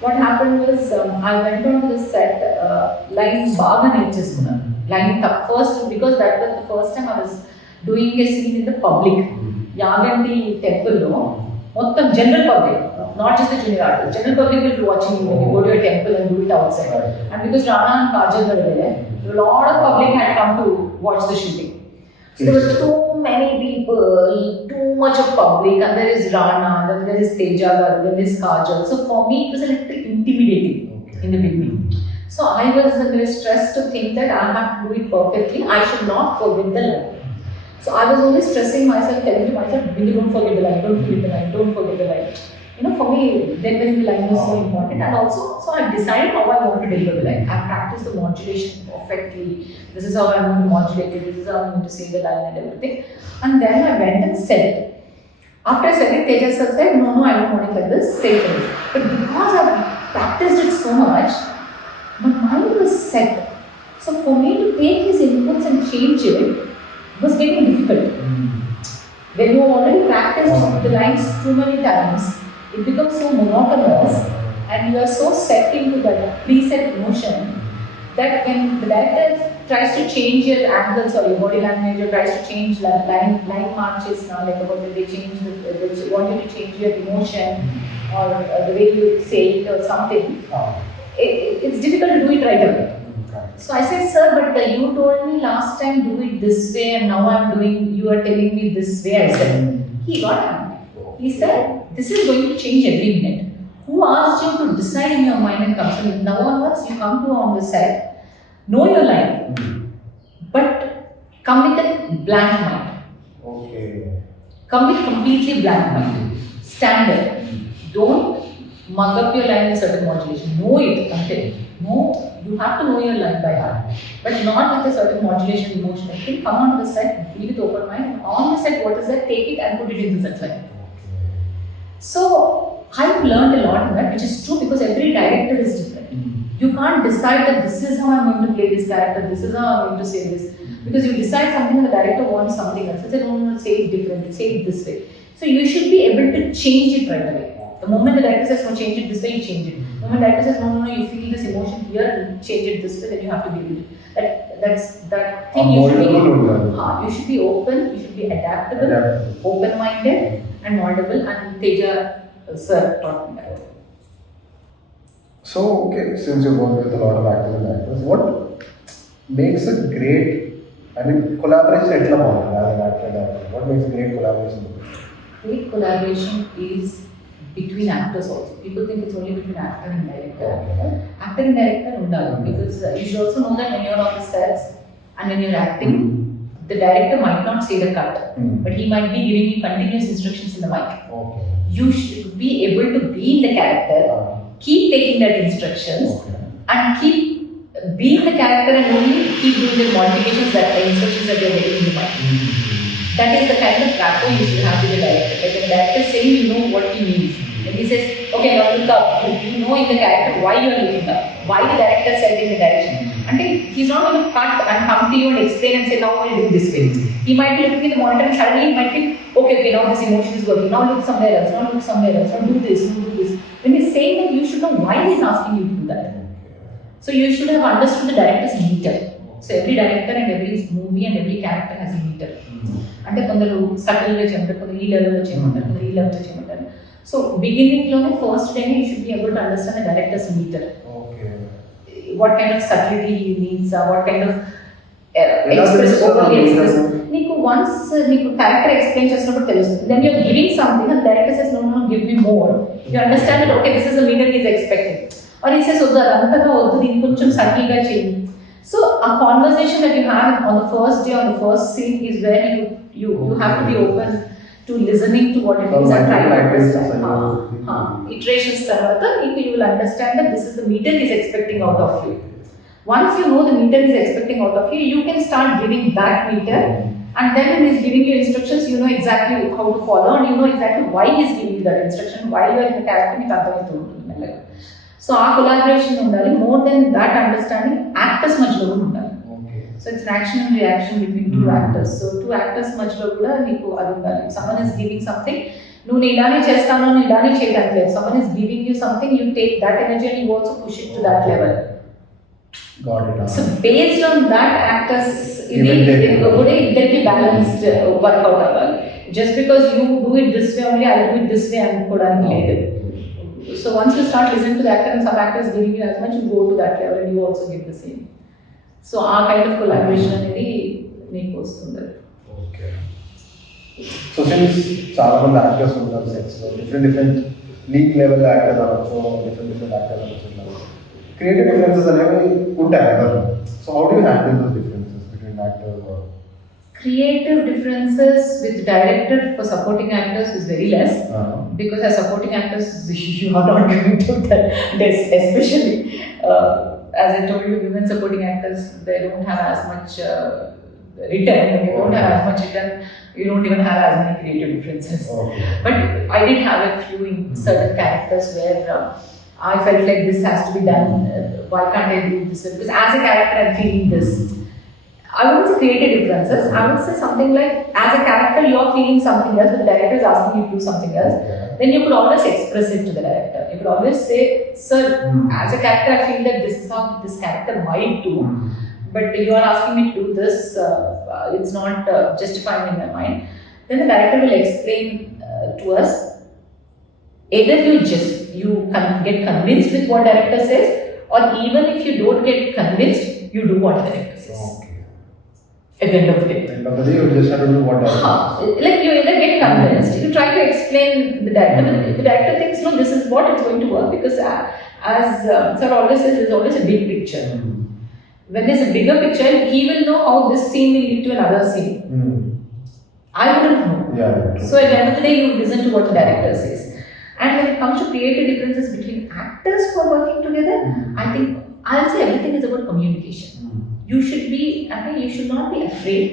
what happened was I went on to the set line baga nechestunna. Line first, because that was the first time I was doing a scene in the public. Yaganti temple lo, mottam general public, not just the junior artists. General public will be watching you when you go to a temple and do it outside. And because Rana and Kajal were there, a lot of public had come to watch the shooting. So there were too many people, too much of public, and there is Rana, then there is Teja, then there is Kajal. So for me, it was a little intimidating in the beginning. So I was very stressed to think that I have to do it perfectly. I should not forget the line. So I was only stressing myself, telling to myself, Bindu, don't forget the line, don't forget the line, don't forget the line. For me, then when the line was so important, and also, so I decided how I want to deliver the line. I practiced the modulation perfectly. This is how I'm going to modulate it, this is how I'm going to say the line and everything. And then I went and said it. After I said it, Tejas sir said, no, I don't want it like this, say it. But because I've practiced it so much, my mind was set. So for me to take his inputs and change it was getting difficult. When you already practiced the lines too many times, it becomes so monotonous and you are so set into that preset emotion that when the director tries to change your angles or your body language, or tries to change line marches now, like about they want you to change your emotion or the way you say it or something, it's difficult to do it right away. So I said, sir, but you told me last time do it this way and now you are telling me this way. I said, he got angry. He said, this is going to change every minute. Who asked you to decide in your mind and come? So now onwards you come to on the set, know your line, but come with a blank mind. Okay. Come with completely blank mind. Stand there. Don't mug up your line with certain modulation. Know it until. No, you have to know your line by heart, but not with a certain modulation emotion. I think come on the set, be with open mind, and on the set, what is that? Take it and put it into the set line. So I've learned a lot in that, which is true because every director is different. You can't decide that this is how I'm going to play this character, this is how I'm going to say this. Because you decide something and the director wants something else. They say, no, say it differently, say it this way. So you should be able to change it right away. The moment the director says, no, change it this way, you change it. The moment the director says, no, you feel this emotion here and change it this way, then you have to be able to. That's that thing. You should be open, you should be adaptable, open-minded and moldable, and Teja sir taught me that. So, okay, since you work with a lot of actors and actors, what makes a great, collaboration as an actor and actor? What makes a great collaboration? Great collaboration is between actors also. People think it's only between actor and director. Okay. Actor and director undali, because you should also know that when you're on the sets and when you're acting, the director might not say the cut, but he might be giving you continuous instructions in the mic. Okay. You should be able to be in the character, keep taking that instructions, and keep being the character and only keep doing the modifications that the instructions that you're getting in the mic. That is the kind of rapport you should have with the director. Like when the director is saying, you know what he means. When He says, okay, now look up. You know in the character why you are looking up, why the director said in the direction. And he's not going to cut and come to you and explain and say, now we'll do this way. He might be looking at the monitor and suddenly he might think, okay, now this emotion is working. Now look somewhere else. Now look somewhere else. Now do this. Now do this. When he's saying that, you should know why he's asking you to do that. So you should have understood the director's meter. So every director and every movie and every character has a meter. అంటే కొందరు సటిల్గా చేయమంటారు, కొందరు ఈ లెవెల్లో చేయమంటారు, కొందరు ఈ లెవెల్లో చేయమంటారు. సో బిగినింగ్లోనే first time you should be able to understand the director's meter. What kind of subtlety he needs, what kind of express నీకు వన్స్ నీకు క్యారెక్టర్ ఎక్స్ప్లెయిన్ చేసినప్పుడు తెలుస్తుంది. Then you're giving something and director says no no give me more. You understand that okay this is the meter he is expecting. Or he says వద్దు అదంతగా వద్దు, దీన్ని కొంచెం సటిల్గా చేయండి. So a conversation that you have on the first day, on the first scene, is where you have to be open to listening to what it is and try to understand. Iterations tarvata you will understand that this is the meter he is expecting out of you. Once you know the meter he is expecting out of you, you can start giving that meter, and then when he is giving you instructions, you know exactly how to follow and you know exactly why he is giving you that instruction while you are in the character meeku ardhamaitundi. So our collaboration undali, more than that understanding actors మధ్యలో కూడా ఉండాలి. So it's an action and reaction between two actors. So two actors మధ్యలో కూడా నీకు అది ఉండాలి. Someone is giving something, నువ్వు నేను ఇలానే చేస్తాను, నేను ఇలానే చేయడానికి లేదు. Someone is giving you something, you take that energy and you also push it to that level. Got it. So based on that, actors కూడా ఇద్దరికి బ్యాలెన్స్డ్ వర్కౌట్ అవ్వాలి. Just because you do it this way only, I do it this way అనుకోవడానికి లేదు. So once you start listening to the actor and some actors giving you as much, you go to that level and you also give the same. So our kind of collaboration అనేది నీకు వస్తుంది. Okay. So since చాలా మంది actors ఉంటారు sets లో, different league level actors అవ్వచ్చు, different actors అవ్వచ్చు, creative differences అనేవి ఉంటాయి అందరూ. So how do you handle those differences between actors? Creative differences with director for supporting actors is very less, because as supporting actors you are not going to that, especially as I told you, women supporting actors, they don't have as much written, when you don't have as much written, you don't even have as many creative differences. But I did have a few in certain characters where I felt like this has to be done, why can't I do this? Because as a character I'm feeling this. I wouldn't say creative differences. I would say something like, as a character, you are feeling something else, but the director is asking you to do something else. Then you could always express it to the director. You could always say, "Sir, as a character, I feel that this is how this character might do, but you are asking me to do this. It's not justifying in my mind." Then the director will explain to us. Either you get convinced with what director says, or even if you don't get convinced, you do what the director says. At the end of the day. End of the day, you just have to do what like you either get convinced, you try to explain the director, but the director thinks, no, this is what it's going to work, because as sir always says, there's always a big picture. When there's a bigger picture, he will know how this scene will lead to another scene. I wouldn't know. So at the end of the day, you listen to what the director says. And when it comes to creative differences between actors who are working together, I think I'll say everything is about communication. You should not be afraid.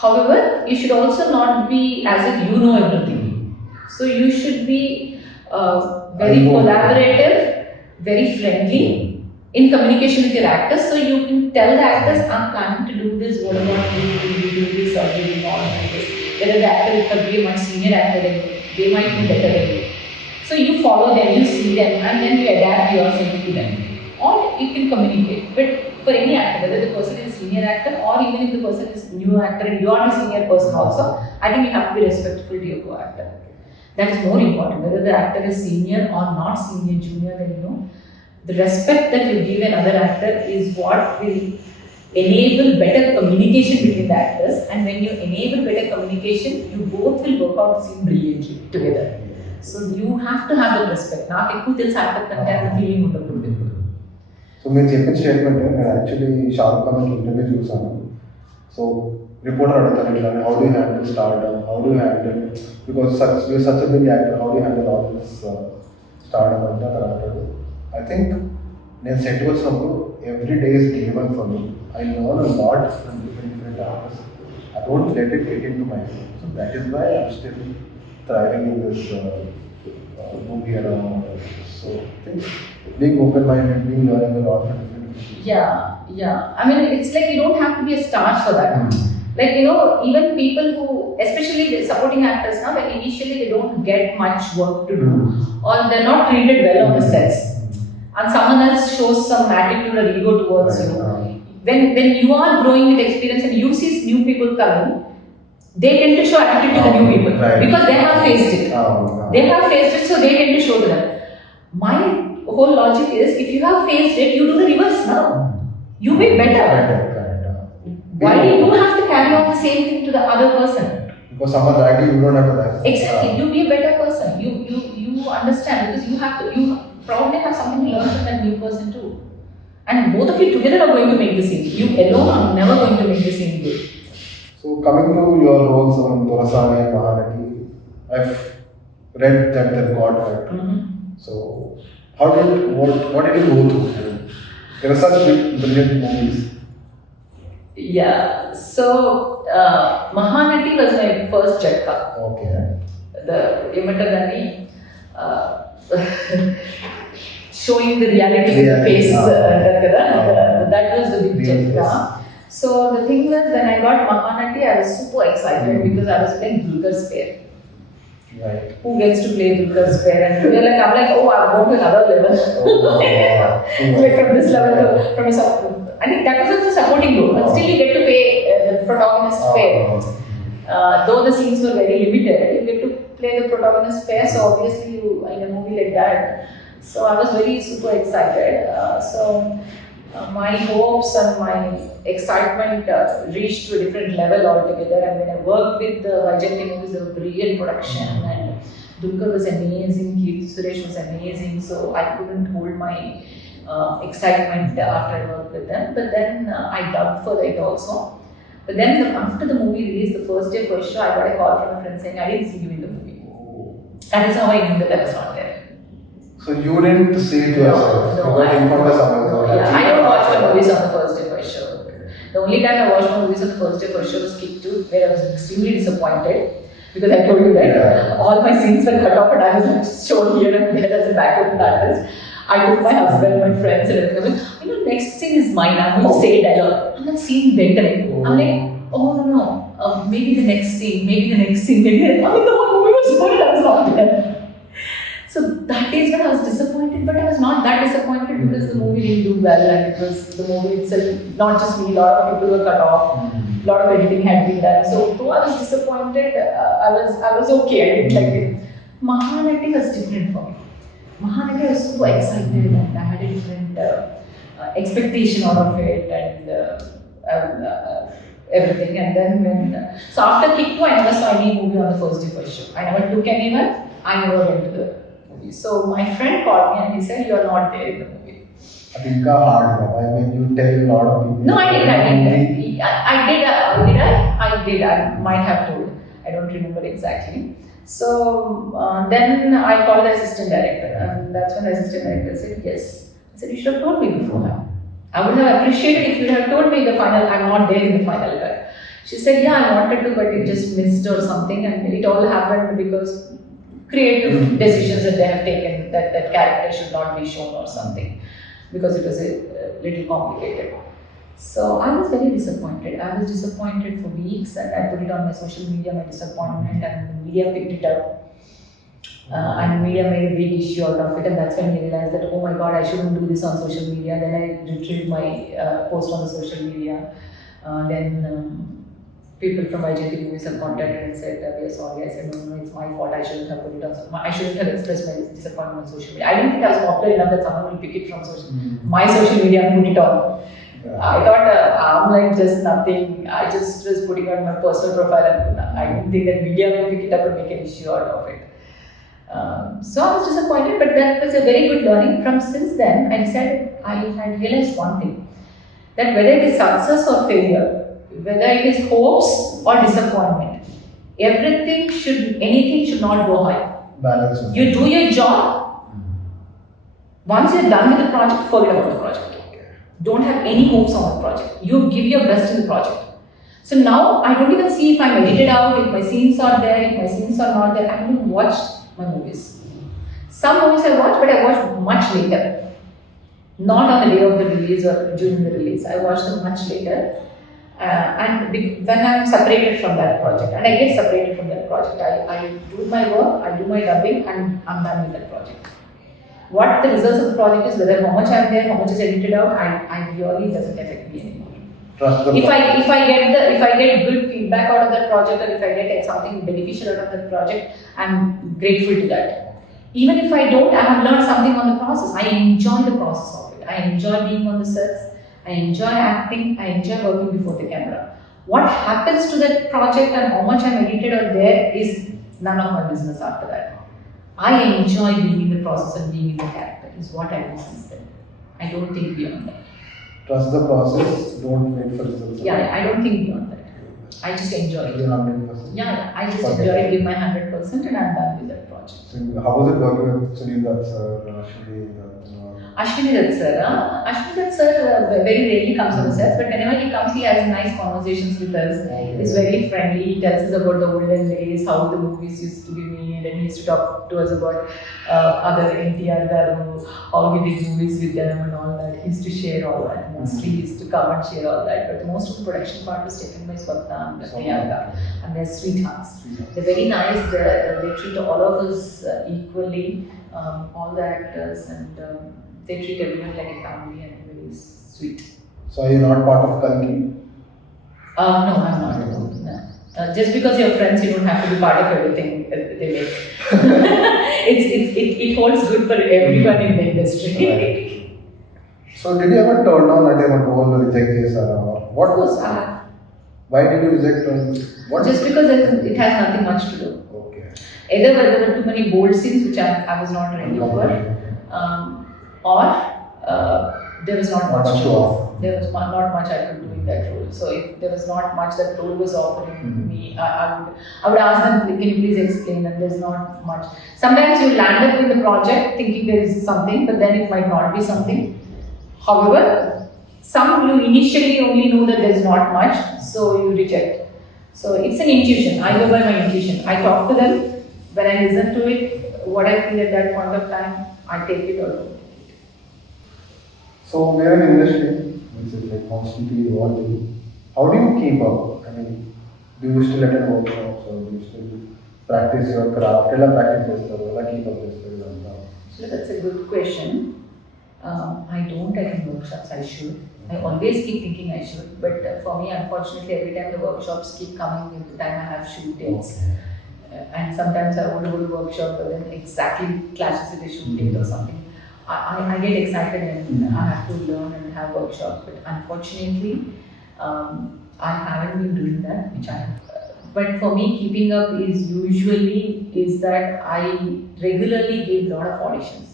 However, you should also not be as if you know everything. So you should be very collaborative, very friendly in communication with your actors. So you can tell the actors, I'm planning to do this, what about you? Will you do this or will you not do this? Whether the actor could be a much senior actor than you, they might be better than you. So you follow them, you see them, and then you adapt yourself to them. Or you can communicate. But for any actor, whether the person is a senior actor or even if the person is a new actor and you are a senior person also, I think you have to be respectful to your co-actor. That is more important. Whether the actor is senior or not senior, junior, then the respect that you give another actor is what will enable better communication between the actors. And when you enable better communication, you both will work out the scene brilliantly together. So you have to have that respect. Not ekku telsa actor kante anna feeling undakuddu. So మీరు చెప్పిన statement నేను actually Shahrukh Khan interview చూసాను. So reporter అడుగుతాను ఇట్లా, how do handle stardom, how do handle, because such a big actor, how do handle all this stardom అంటే అతను అంటాడు, I think నేను సెట్ వచ్చినప్పుడు every day is given for me. I learn a lot from different artist. I don't let it get in to myself. So that is why I'm still thriving in this movie around. So I think being open-minded, being learning a lot from different people. Yeah. I mean, it's like you don't have to be a star for that. Like, even people who, especially the supporting actors now, like initially they don't get much work to do, or they're not treated well on the sets, and someone else shows some attitude or ego towards you. When you are growing with experience and you see new people coming, they tend to show attitude to the new people because they have faced it. They have faced it, so they tend to show to them. My whole logic is, if you have faced it, you do the reverse now. You be better. Why do you have to carry on the same thing to the other person? Because someone like you don't have to like. Exactly. You be a better person. You understand, because you probably have something to learn from that new person too. And both of you together are going to make the scene. You alone are never going to make the scene good. So coming to your roles on Dorasana and Mahanati, I've read that they've got that. So what did you go through? There are such big, brilliant movies. Yeah. So Mahanati was my first Jatka. Okay. The Yamatagani showing the reality of the face. That was the big Jatka. So the thing was, when I got Mahanati, I was super excited because I was playing Dulquer's pair. Right. Who gets to play Dulquer's pair? And I'm like, oh, I'm going to another level. Like from this level to from a I think that was also a supporting role, but still you get to play the protagonist pair. Though the scenes were very limited, you get to play the protagonist pair. So obviously, you in a movie like that. So I was very super excited. My hopes and my excitement reached to a different level altogether. And when I worked with the Vijay movies, it was a brilliant production, and Dulquer was amazing, Kirti Suresh was amazing. So I couldn't hold my excitement after I worked with them. But then I dubbed for it also. But then after the movie released, the first day first show, I got a call from a friend saying, I didn't see you in the movie. That is how I knew that I was not there. So you didn't say to yourself, no, I don't watch my movies on the first day first show. The only time I watched my movies on the first day first show was Kick 2, where I was extremely disappointed because I told you that all my scenes were cut off and I was like shown here and there as a backup artist. I told my husband, my friends, and everything. Next scene is mine. I'm going to say dialogue. I'm not seeing better. I'm like, oh no, maybe the next scene, maybe the next scene, maybe. The whole movie was good. I was not there. So that is when I was disappointed, but I was not that disappointed because the movie didn't do well, and it was the movie itself, not just me, a lot of people were cut off, a lot of editing had been done. So though I was disappointed, I was okay, I didn't like it. Mahanati was different for me. Mahanati was super excited and I had a different expectation out of it and everything. And then so after Kick 2, I never saw any movie on the first day first show. I never took anyone, I never went to the movie. So my friend called me and he said, you are not there in the movie. I think hard. I mean, you tell a lot of people. No, I did. I did. I might have told. I don't remember exactly. So then I called the assistant director, and that's when the assistant director said yes. I said, you should have told me beforehand. I would have appreciated if you would have told me the final, I'm not there in the final cut. She said, yeah, I wanted to, but it just missed or something, and it all happened because creative decisions that they have taken, that character should not be shown or something, because it was a little complicated. So I was very disappointed. I was disappointed for weeks, and I put it on my social media, my disappointment, and the media picked it up. And media made a big issue out of it, and that's when I realized that, oh my god, I shouldn't do this on social media. Then I retrieved my post on the social media. Then people from IJT movies have contacted and said, we are sorry. I said, no, it's my fault. I shouldn't have put it on. I shouldn't have expressed my disappointment on social media. I didn't think I was popular enough that someone will pick it from my social media and put it on. I thought I'm like just nothing. I just was putting on my personal profile, and I didn't think that media will pick it up and make an issue out of it. So I was disappointed, but that was a very good learning. From since then, I decided I had realized one thing, that whether it is success or failure, whether it is hopes or disappointment, anything should not go high. Balance. You do your job. Once you're done with the project, forget about the project. Don't have any hopes on the project. You give your best in the project. So now I don't even see if I'm edited out, if my scenes are there, if my scenes are not there. I don't even watch my movies. Some movies I watched, but I watched much later. Not on the day of the release or during the release. I watched them much later. When I'm separated from that project, and I get separated from that project, I do my work, I do my dubbing, and I'm done with that project. What the results of the project is, whether how much I'm there, how much is edited out, I really doesn't affect me anymore. If I get good feedback out of that project, or if I get something beneficial out of that project, I'm grateful to that. Even if I don't, I have learned something on the process. I enjoy the process of it. I enjoy being on the sets. I enjoy acting. I enjoy working before the camera. What happens to that project and how much I'm edited out there is none of my business after that. I enjoy being in the process and being in the character is what I will since then. I don't think beyond that. Trust the process, don't wait for results. Yeah, I don't think beyond that. I just enjoy it. You're 100%. Yeah, I just enjoy it, give my 100% and I'm done with that project. So how was it working with Sunil Dutt sir, Ashwini Dutt sir? Ashwini Dutt sir very rarely comes on the sets, but whenever he comes, he has nice conversations with us. He's very friendly. He tells us about the olden days, how the movies used to be made, and he used to talk to us about other NTR Garu, how he did movies with them and all that. He used to share all that. Mostly he used to come and share all that. But most of the production part was taken by Swapna and Priyanka, and they're sweethearts. They're very nice. They treat all of us equally, all the actors, and they treat everyone like a family and very sweet. So are you not part of Kalki? No, I'm not. No. Just because you're friends, you don't have to be part of everything they make. it holds good for everyone in the industry. Right. So did you ever turn down a role or reject this? What was? Why did you reject? Just because it has nothing much to do. Okay. Either there were too many bold scenes which I was not ready for, or there was not much to offer. There was not much I could do in that role. So if there was not much that role was offering me, I would ask them, can you please explain? And there's not much. Sometimes you land up in the project thinking there is something, but then it might not be something. However, some you initially only know that there's not much, so you reject. So it's an intuition. I go by my intuition. I talk to them. When I listen to it, what I feel at that point of time, I take it or don't. So we're in industry, which is like constantly evolving. How do you keep up? I mean, do you still attend workshops or do you still practice your craft? Practice this, keep up this. So that's a good question. I don't attend workshops. I should. I always keep thinking I should, but for me, unfortunately, every time the workshops keep coming with the time I have shoot dates. And sometimes I want to go to workshop, but then exactly clashes with the shoot date or something. I get excited and I have to learn and have workshops, but unfortunately, I haven't been doing that, which I have. But for me, keeping up is that I regularly give a lot of auditions.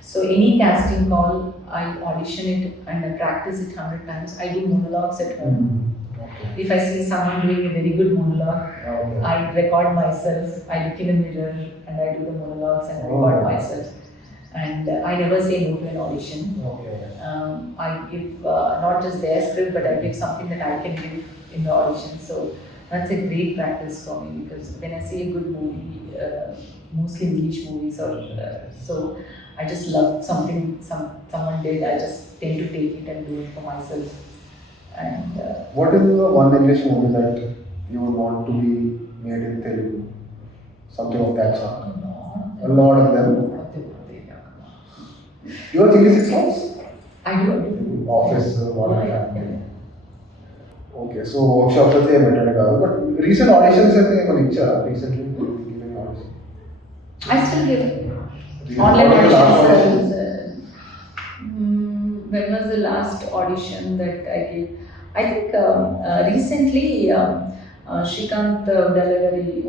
So any casting call, I audition it and I practice it 100 times. I do monologues at home. If I see someone doing a very good monologue, I record myself. I look in the mirror and I do the monologues and I record myself. And I never say no to an audition. I give not just their script, but I give something that I can give in the audition. So that's a great practice for me, because when I see a good movie, mostly English movies, so I just love something someone did. I just tend to take it and do it for myself. And what is the one English movie that you would want to be made in Telugu? Something of that sort. A lot of them. You watch English songs? I do. Office, what Okay, so workshops are there, but recent auditions have been recently. I still give online auditions. When was the last audition that I gave? I think recently Shrikant Dalagari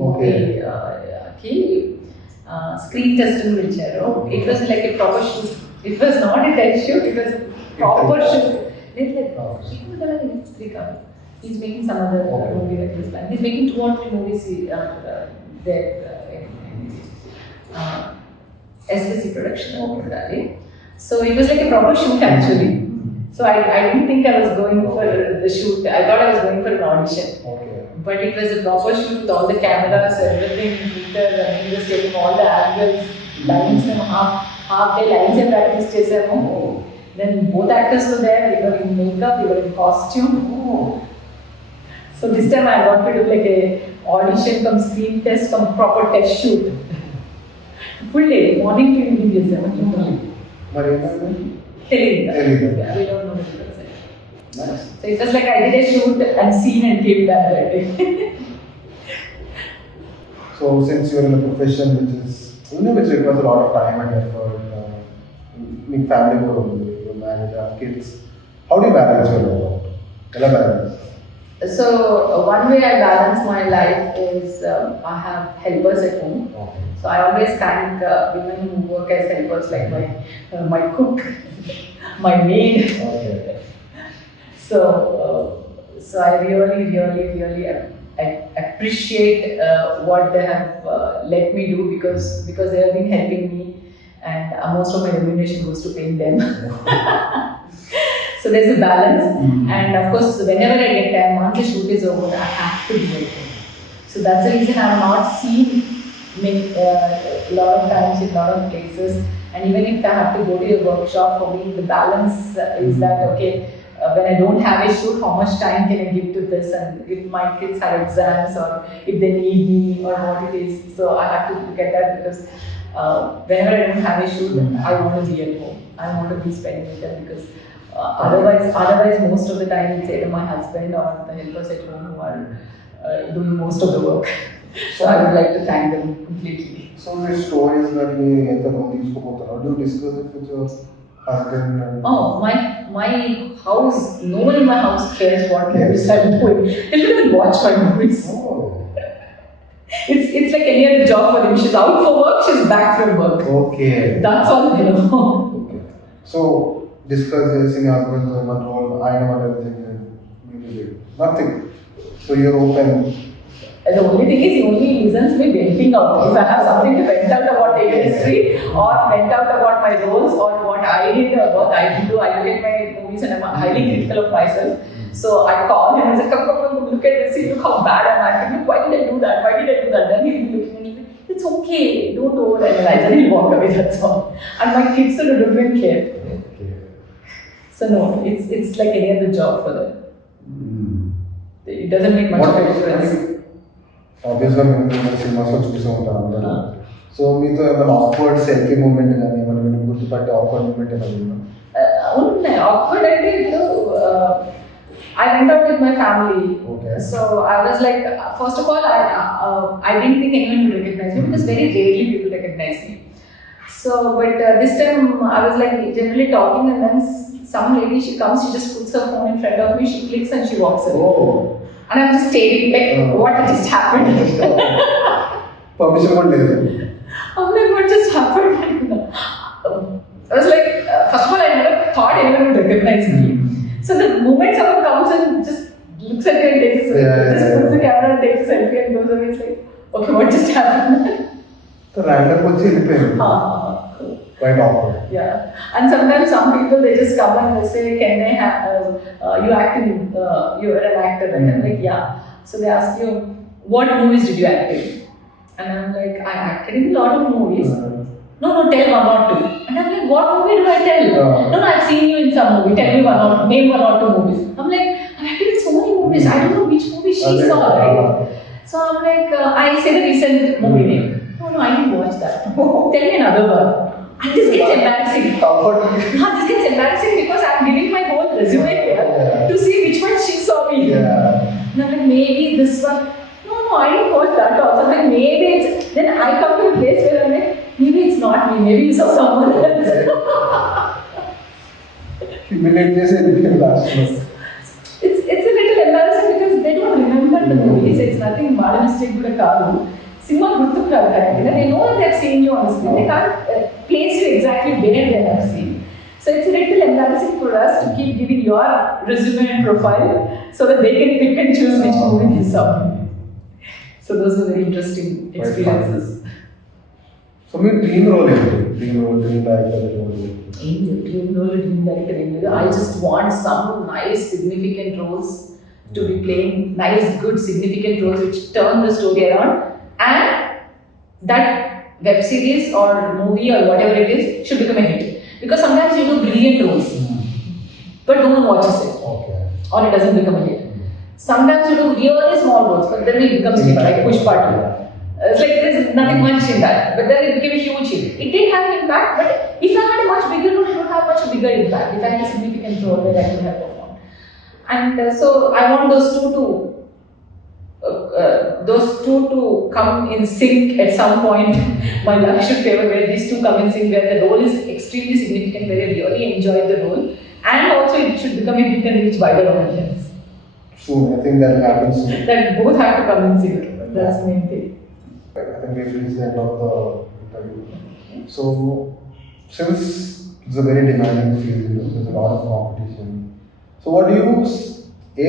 screen testing wheelchair. It was like a proper shoot. It was not a test shoot, it was a proper shoot. He's making some other movie that he's planning. He's making 2 or 3 movies there SBC production. So it was like a proper shoot actually. So I didn't think I was going for the shoot. I thought I was going for an audition. But it was a proper shoot with all the cameras, everything, and he was taking all the angles. Lines and half day lines and practice చేసాము. Then both actors were there. We were in makeup, we were in costume. So this time I got to do like a audition, come screen test, come proper test shoot. Full day, morning to evening చేసాము. మరి ఏంటంటే తెలీదు. Yeah, we don't know the difference. Nice. So it's just like I did a shoot and scene and came back that day. So since you're in a profession which requires a lot of time and effort, me family కూడా ఉంది, you married, kids, how do you balance your life? ఎలా balance? So one way I balance my life is I have helpers at home. Okay. So I always thank women who work as helpers, like my cook, my maid. Okay. So I really I appreciate what they have let me do because they have been helping me, and most of my remuneration goes to paying them. So there's a balance, and of course whenever I get time, once the shoot is over, I have to be at home. So that's the reason I have not seen many lot of times in lot of places, and even if I have to go to a workshop, for me the balance is that okay. When I don't have a shoot, how much time can I give to this? And if my kids have exams or if they need me or what it is, so I have to look at that because whenever I don't have a shoot, I want to be at home. I want to be spending with them because otherwise most of the time it's either my husband or the helpers at home who are doing most of the work. So I would like to thank them completely. So the stories that we do you discuss it with your husband? Oh, my house, no one in my house cares what movies I'm doing. They don't even watch my movies. Oh. It's like any other job for them. She's out for work, she's back from work. Okay. That's all they know. Okay. So discuss this in your husband's role. I know what everything is. Nothing. So you're open. The only thing is, he only listens me venting out. If I have something to vent out about the industry or vent out about my roles or what I did or what I didn't do, I look at my movies and I'm highly critical of myself. So I call him and say, come, look at this, see, look how bad I'm acting. Look, why did I do that? Why did I do that? Then he'll be looking at me, it's okay, don't overanalyze. And he'll walk away, that's all. And my kids don't even care. Okay. So no, it's like any other job for them. It doesn't make much of a difference. Obviously, మేము సినిమాస్లో చూస్తూ ఉంటాం అందరూ. So మీతో ఏమైనా awkward selfie moment కానీ ఏమైనా మీరు గుర్తుపట్టే ఆక్వర్డ్ మూమెంట్ ఏమైనా ఉన్నాయి. ఆక్వర్డ్ అంటే ఇప్పుడు I went out with my family. Okay. So I was like, first of all, I didn't think anyone would recognize me because very rarely people recognize me. So, but this time I was like generally talking, and then some lady, she comes, she just puts her phone in front of me, she clicks and she walks away. Oh. And I'm just staring like, what just happened? Permission one day. I'm like, what just happened? I was like, first of all, I never thought anyone would recognize me. So the moment someone comes and just looks at you and takes puts the camera and takes a selfie and goes away, it's like, okay, what just happened? So random వచ్చి వెళ్ళిపోయింది. Quite awkward. Yeah. And sometimes some people, they just come and they say, can they have, you acting, you're an actor, right? I'm like, yeah. So they ask you, what movies did you act in? And I'm like, I acted in a lot of movies. No, tell one or two. And I'm like, what movie do I tell? No, I've seen you in some movie. Tell me name one or two movies. I'm like, I've acted in so many movies. I don't know which movie she saw, right? So I'm like, I say the recent movie name. No, I didn't watch that. Tell me another one. And this gets embarrassing. This gets embarrassing because I'm giving my whole resume here to see which one she saw me. Yeah. And I'm like, maybe this one. No, I didn't watch that also. I'm like, maybe it's. Then I come to a place where I'm like, maybe it's not me. Maybe you saw someone else. Humiliate this and become last. It's a little embarrassing because they don't remember the movies. It's nothing bad mistake with a car. Cinema gurtuk raadu correct. They know that they've seen you on the screen. They can't place you exactly where they have seen. So it's a little embarrassing for us to keep giving your resume and profile so that they can pick and choose which movie they saw. So those are very interesting experiences. So my dream role ఏంటి? Dream director dream director. I just want some nice significant roles to be playing, nice good significant roles which turn the story around, and that web series or movie or whatever it is should become a hit. Because sometimes you do brilliant roles, but no one watches it, or it doesn't become a hit. Sometimes you do really small roles, but then it becomes hit, like Push Part 2. It's like there's nothing much in that, but then it became a huge hit. It did have an impact, but if I had a much bigger role, it would have much bigger impact. If I had a significant role where I could have performed, and so I want those two to come in sync at some point. My luck should favor where these two come in sync, where the role is extremely significant, where I really enjoy the role, and also it should become a hit and reach wider audience. Soon, I think that will happen soon. That both have to come in sync. That's the main thing. I think we've reached the end of the interview. So, since it's a very demanding field, there's a lot of competition. So, what do you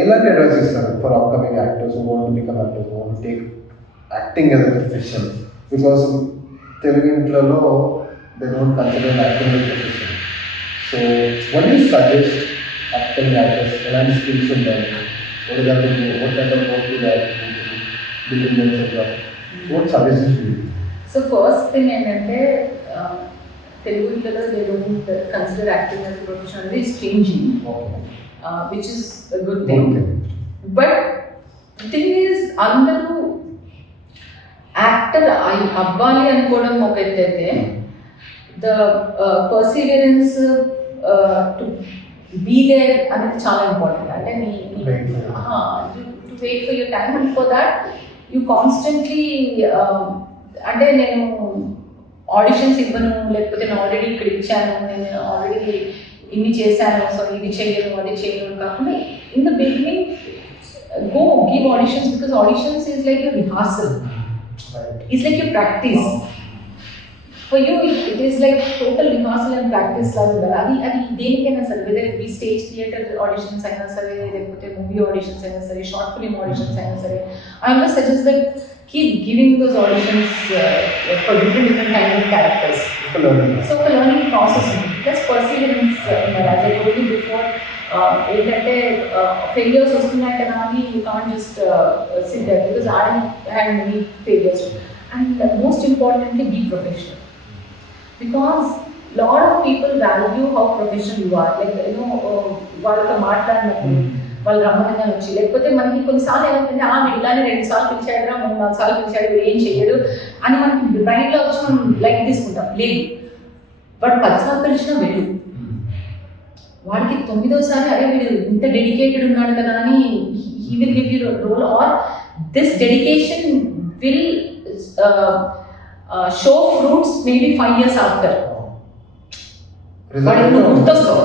advise for upcoming actors who want to become actors, who want to take acting as a profession? Because Telugu intralo, they don't consider acting as a profession. So, what do you suggest upcoming actors? What skills should learn? What is that to do? What kind of work do they have to do? Building themselves up? What suggestions do you give? So first thing ఏంటంటే తెలుగు ఇంట్లో they don't consider acting as a profession. It's changing, which is a good thing. But the thing is, అందరూ actor అవ్వాలి అనుకోవడం ఒక ఎత్తు అయితే, the perseverance to be there అనేది చాలా ఇంపార్టెంట్. అంటే to wait for your time, and for that you constantly అంటే నేను ఆడిషన్స్ ఇవ్వను, లేకపోతే నేను ఆల్రెడీ ఇక్కడ ఇచ్చాను, నేను ఆల్రెడీ ఇన్ని చేశాను, సో ఇది చేయను అది చేయను కాకుండా, in the beginning go give auditions, because auditions is like a rehearsal, it's like a practice. For you it is like total rehearsal and practice లాగా. అది దేనికైనా సరే, whether it be stage theatre auditions అయినా సరే, లేకపోతే movie auditions అయినా సరే, short film auditions అయినా సరే, I always suggest that keep giving those auditions for different kind of characters. So the learning process plus perseverance, as I told you before, ఏంటంటే failures వస్తున్నాయి కదా అని you can't just sit there, because I had many failures. And most importantly, be professional. Because lot of people value how professional you are. Like, వాళ్ళతో మాట్లాడినప్పుడు వాళ్ళు రమ్మనంగా వచ్చి, లేకపోతే మనకి కొన్నిసార్లు ఏమవుతుంది, ఇలానే 2 సార్లు పిలిచాడు, 3-4 సార్లు పిలిచాడు, ఏం చేయడు అని మనకి బ్రైన్లో వచ్చి మనం లైక్ తీసుకుంటాం. లేదు, వాడు 10 సార్లు పిలిచినా వెళ్ళు, వాడికి 9వ సారి అరే వీడు ఇంత డెడికేటెడ్ ఉన్నాడు కదా అని he will give you a role, or this dedication will show fruits maybe 5 years after. వాడికి నువ్వు గుర్తొస్తావు,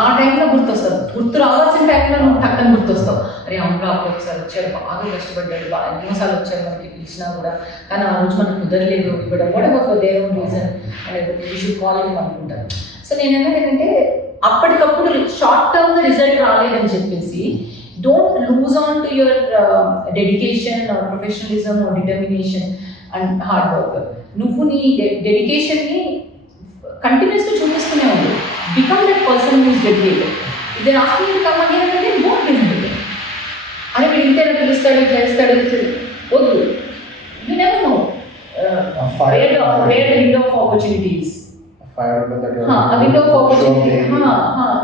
ఆ టైంలో గుర్తొస్తావు, గుర్తు రావాల్సిన టైంలో నువ్వు టక్కన గుర్తొస్తావు. అరే అవును, అప్పుడు ఒకసారి వచ్చాడు, బాగా కష్టపడ్డాడు, ఎన్నోసార్లు వచ్చాడు మనకి పిలిచినా కూడా, కానీ ఆ రోజు మనకు కుదరలేదు ఇవ్వడం, whatever for their own reason అనేది యూ షుడ్ కాల్ హిమ్ అనుకుంటాను. సో నేను ఏంటంటే అప్పటికప్పుడు షార్ట్ టర్మ్గా రిజల్ట్ రాలేదని చెప్పేసి don't lose on to your dedication or professionalism or determination and hard work. నువ్వు నీ డెడికేషన్ని కంటిన్యూస్గా చూపిస్తూనే ఉంది. Become that person who is dedicated. ఇది ఆస్కింగ్ టు కమ్ అగైన్ అంటే డోంట్ లిజన్. అరే వీడు ఇంతేనా పిలుస్తాడు, ఇట్లా ఇస్తాడు, వద్దు. You never know where window of opportunities, window of opportunity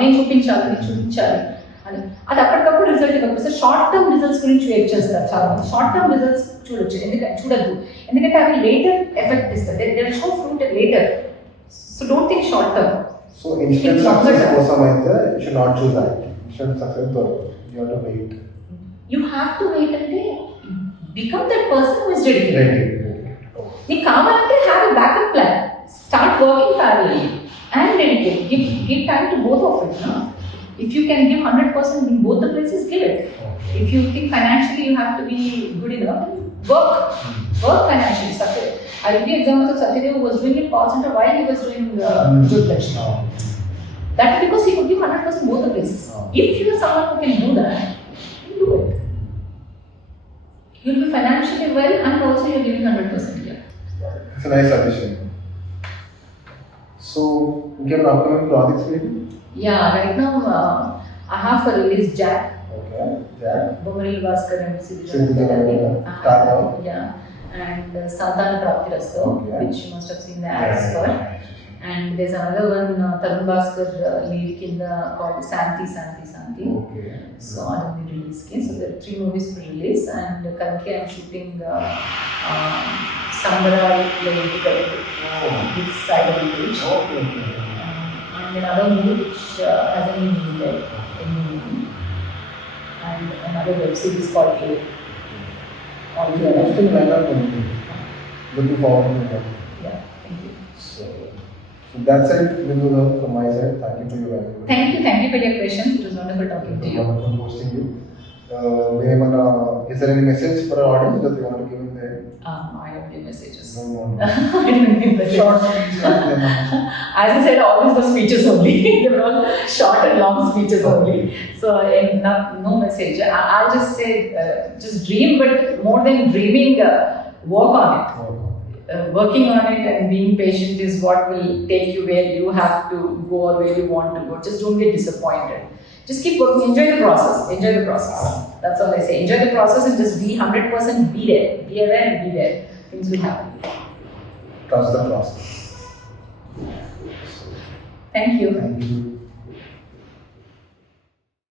నేను చూపించాలి అని, అది అప్పటికప్పుడు రిజల్ట్ ఇవ్వకపోతే షార్ట్ టర్మ్ రిజల్ట్స్ గురించి వెయిట్ చేస్తారు చాలా మంది. షార్ట్ టర్మ్ రిజల్ట్స్ చూడద్దు, ఎందుకంటే అవి లేటర్ ఎఫెక్ట్ ఇస్తారు. There show fruit later. So don't think short term. So instant success కోసం అయితే you should not choose that. Instant success you have to wait. You have to wait అంటే become that person who is dedicated. నీకు కావాలంటే have a backup plan. Start working parallelly and dedicate. Give time to both of it. No? If you can give 100% in both the places, give it. If you think financially you have to be good enough, work financially. I will give example of Satyadev who was doing in call center while he was doing good lecture. That is because he could give 100% both the places. If you are someone who can do that, do it. You will be financially well and also you are giving 100% here. It's a nice suggestion. So, you have upcoming projects maybe? Yeah, right now I have for release Jack. Okay, Jack. Bomaril Bhaskar and Sutra-Talkies. Yeah. and Santana Praptirastu, Okay. which you must have seen the ads for. And there's another one, Tarun Bhaskar lead in the called Santi. Okay. So I will be released. So there are 3 movies for release, and currently I'm shooting Sambarai with side of the page. And another movie which hasn't been released yet, a new movie, and another web series called A. All together. Still lineup looking forward to that. Yeah, thank you. So that's it, Bindu, from my side. Thank you for your valuable. Thank you for your questions. It was wonderful talking to you. Wonderful hosting you. Is there any message for our audience that you want to give in there? I don't give messages. No. I don't give messages. Short speech. As I said, all these were speeches only. They were all short and long speeches only. So no message. I'll just say, just dream, but more than dreaming, work on it. Working on it and being patient is what will take you where you have to go or where you want to go. Just don't get disappointed. Just keep working. Enjoy the process. That's all I say. Enjoy the process and just be 100%. Be there. Be aware and be there. Things will happen. Trust the process. Thank you. Thank you.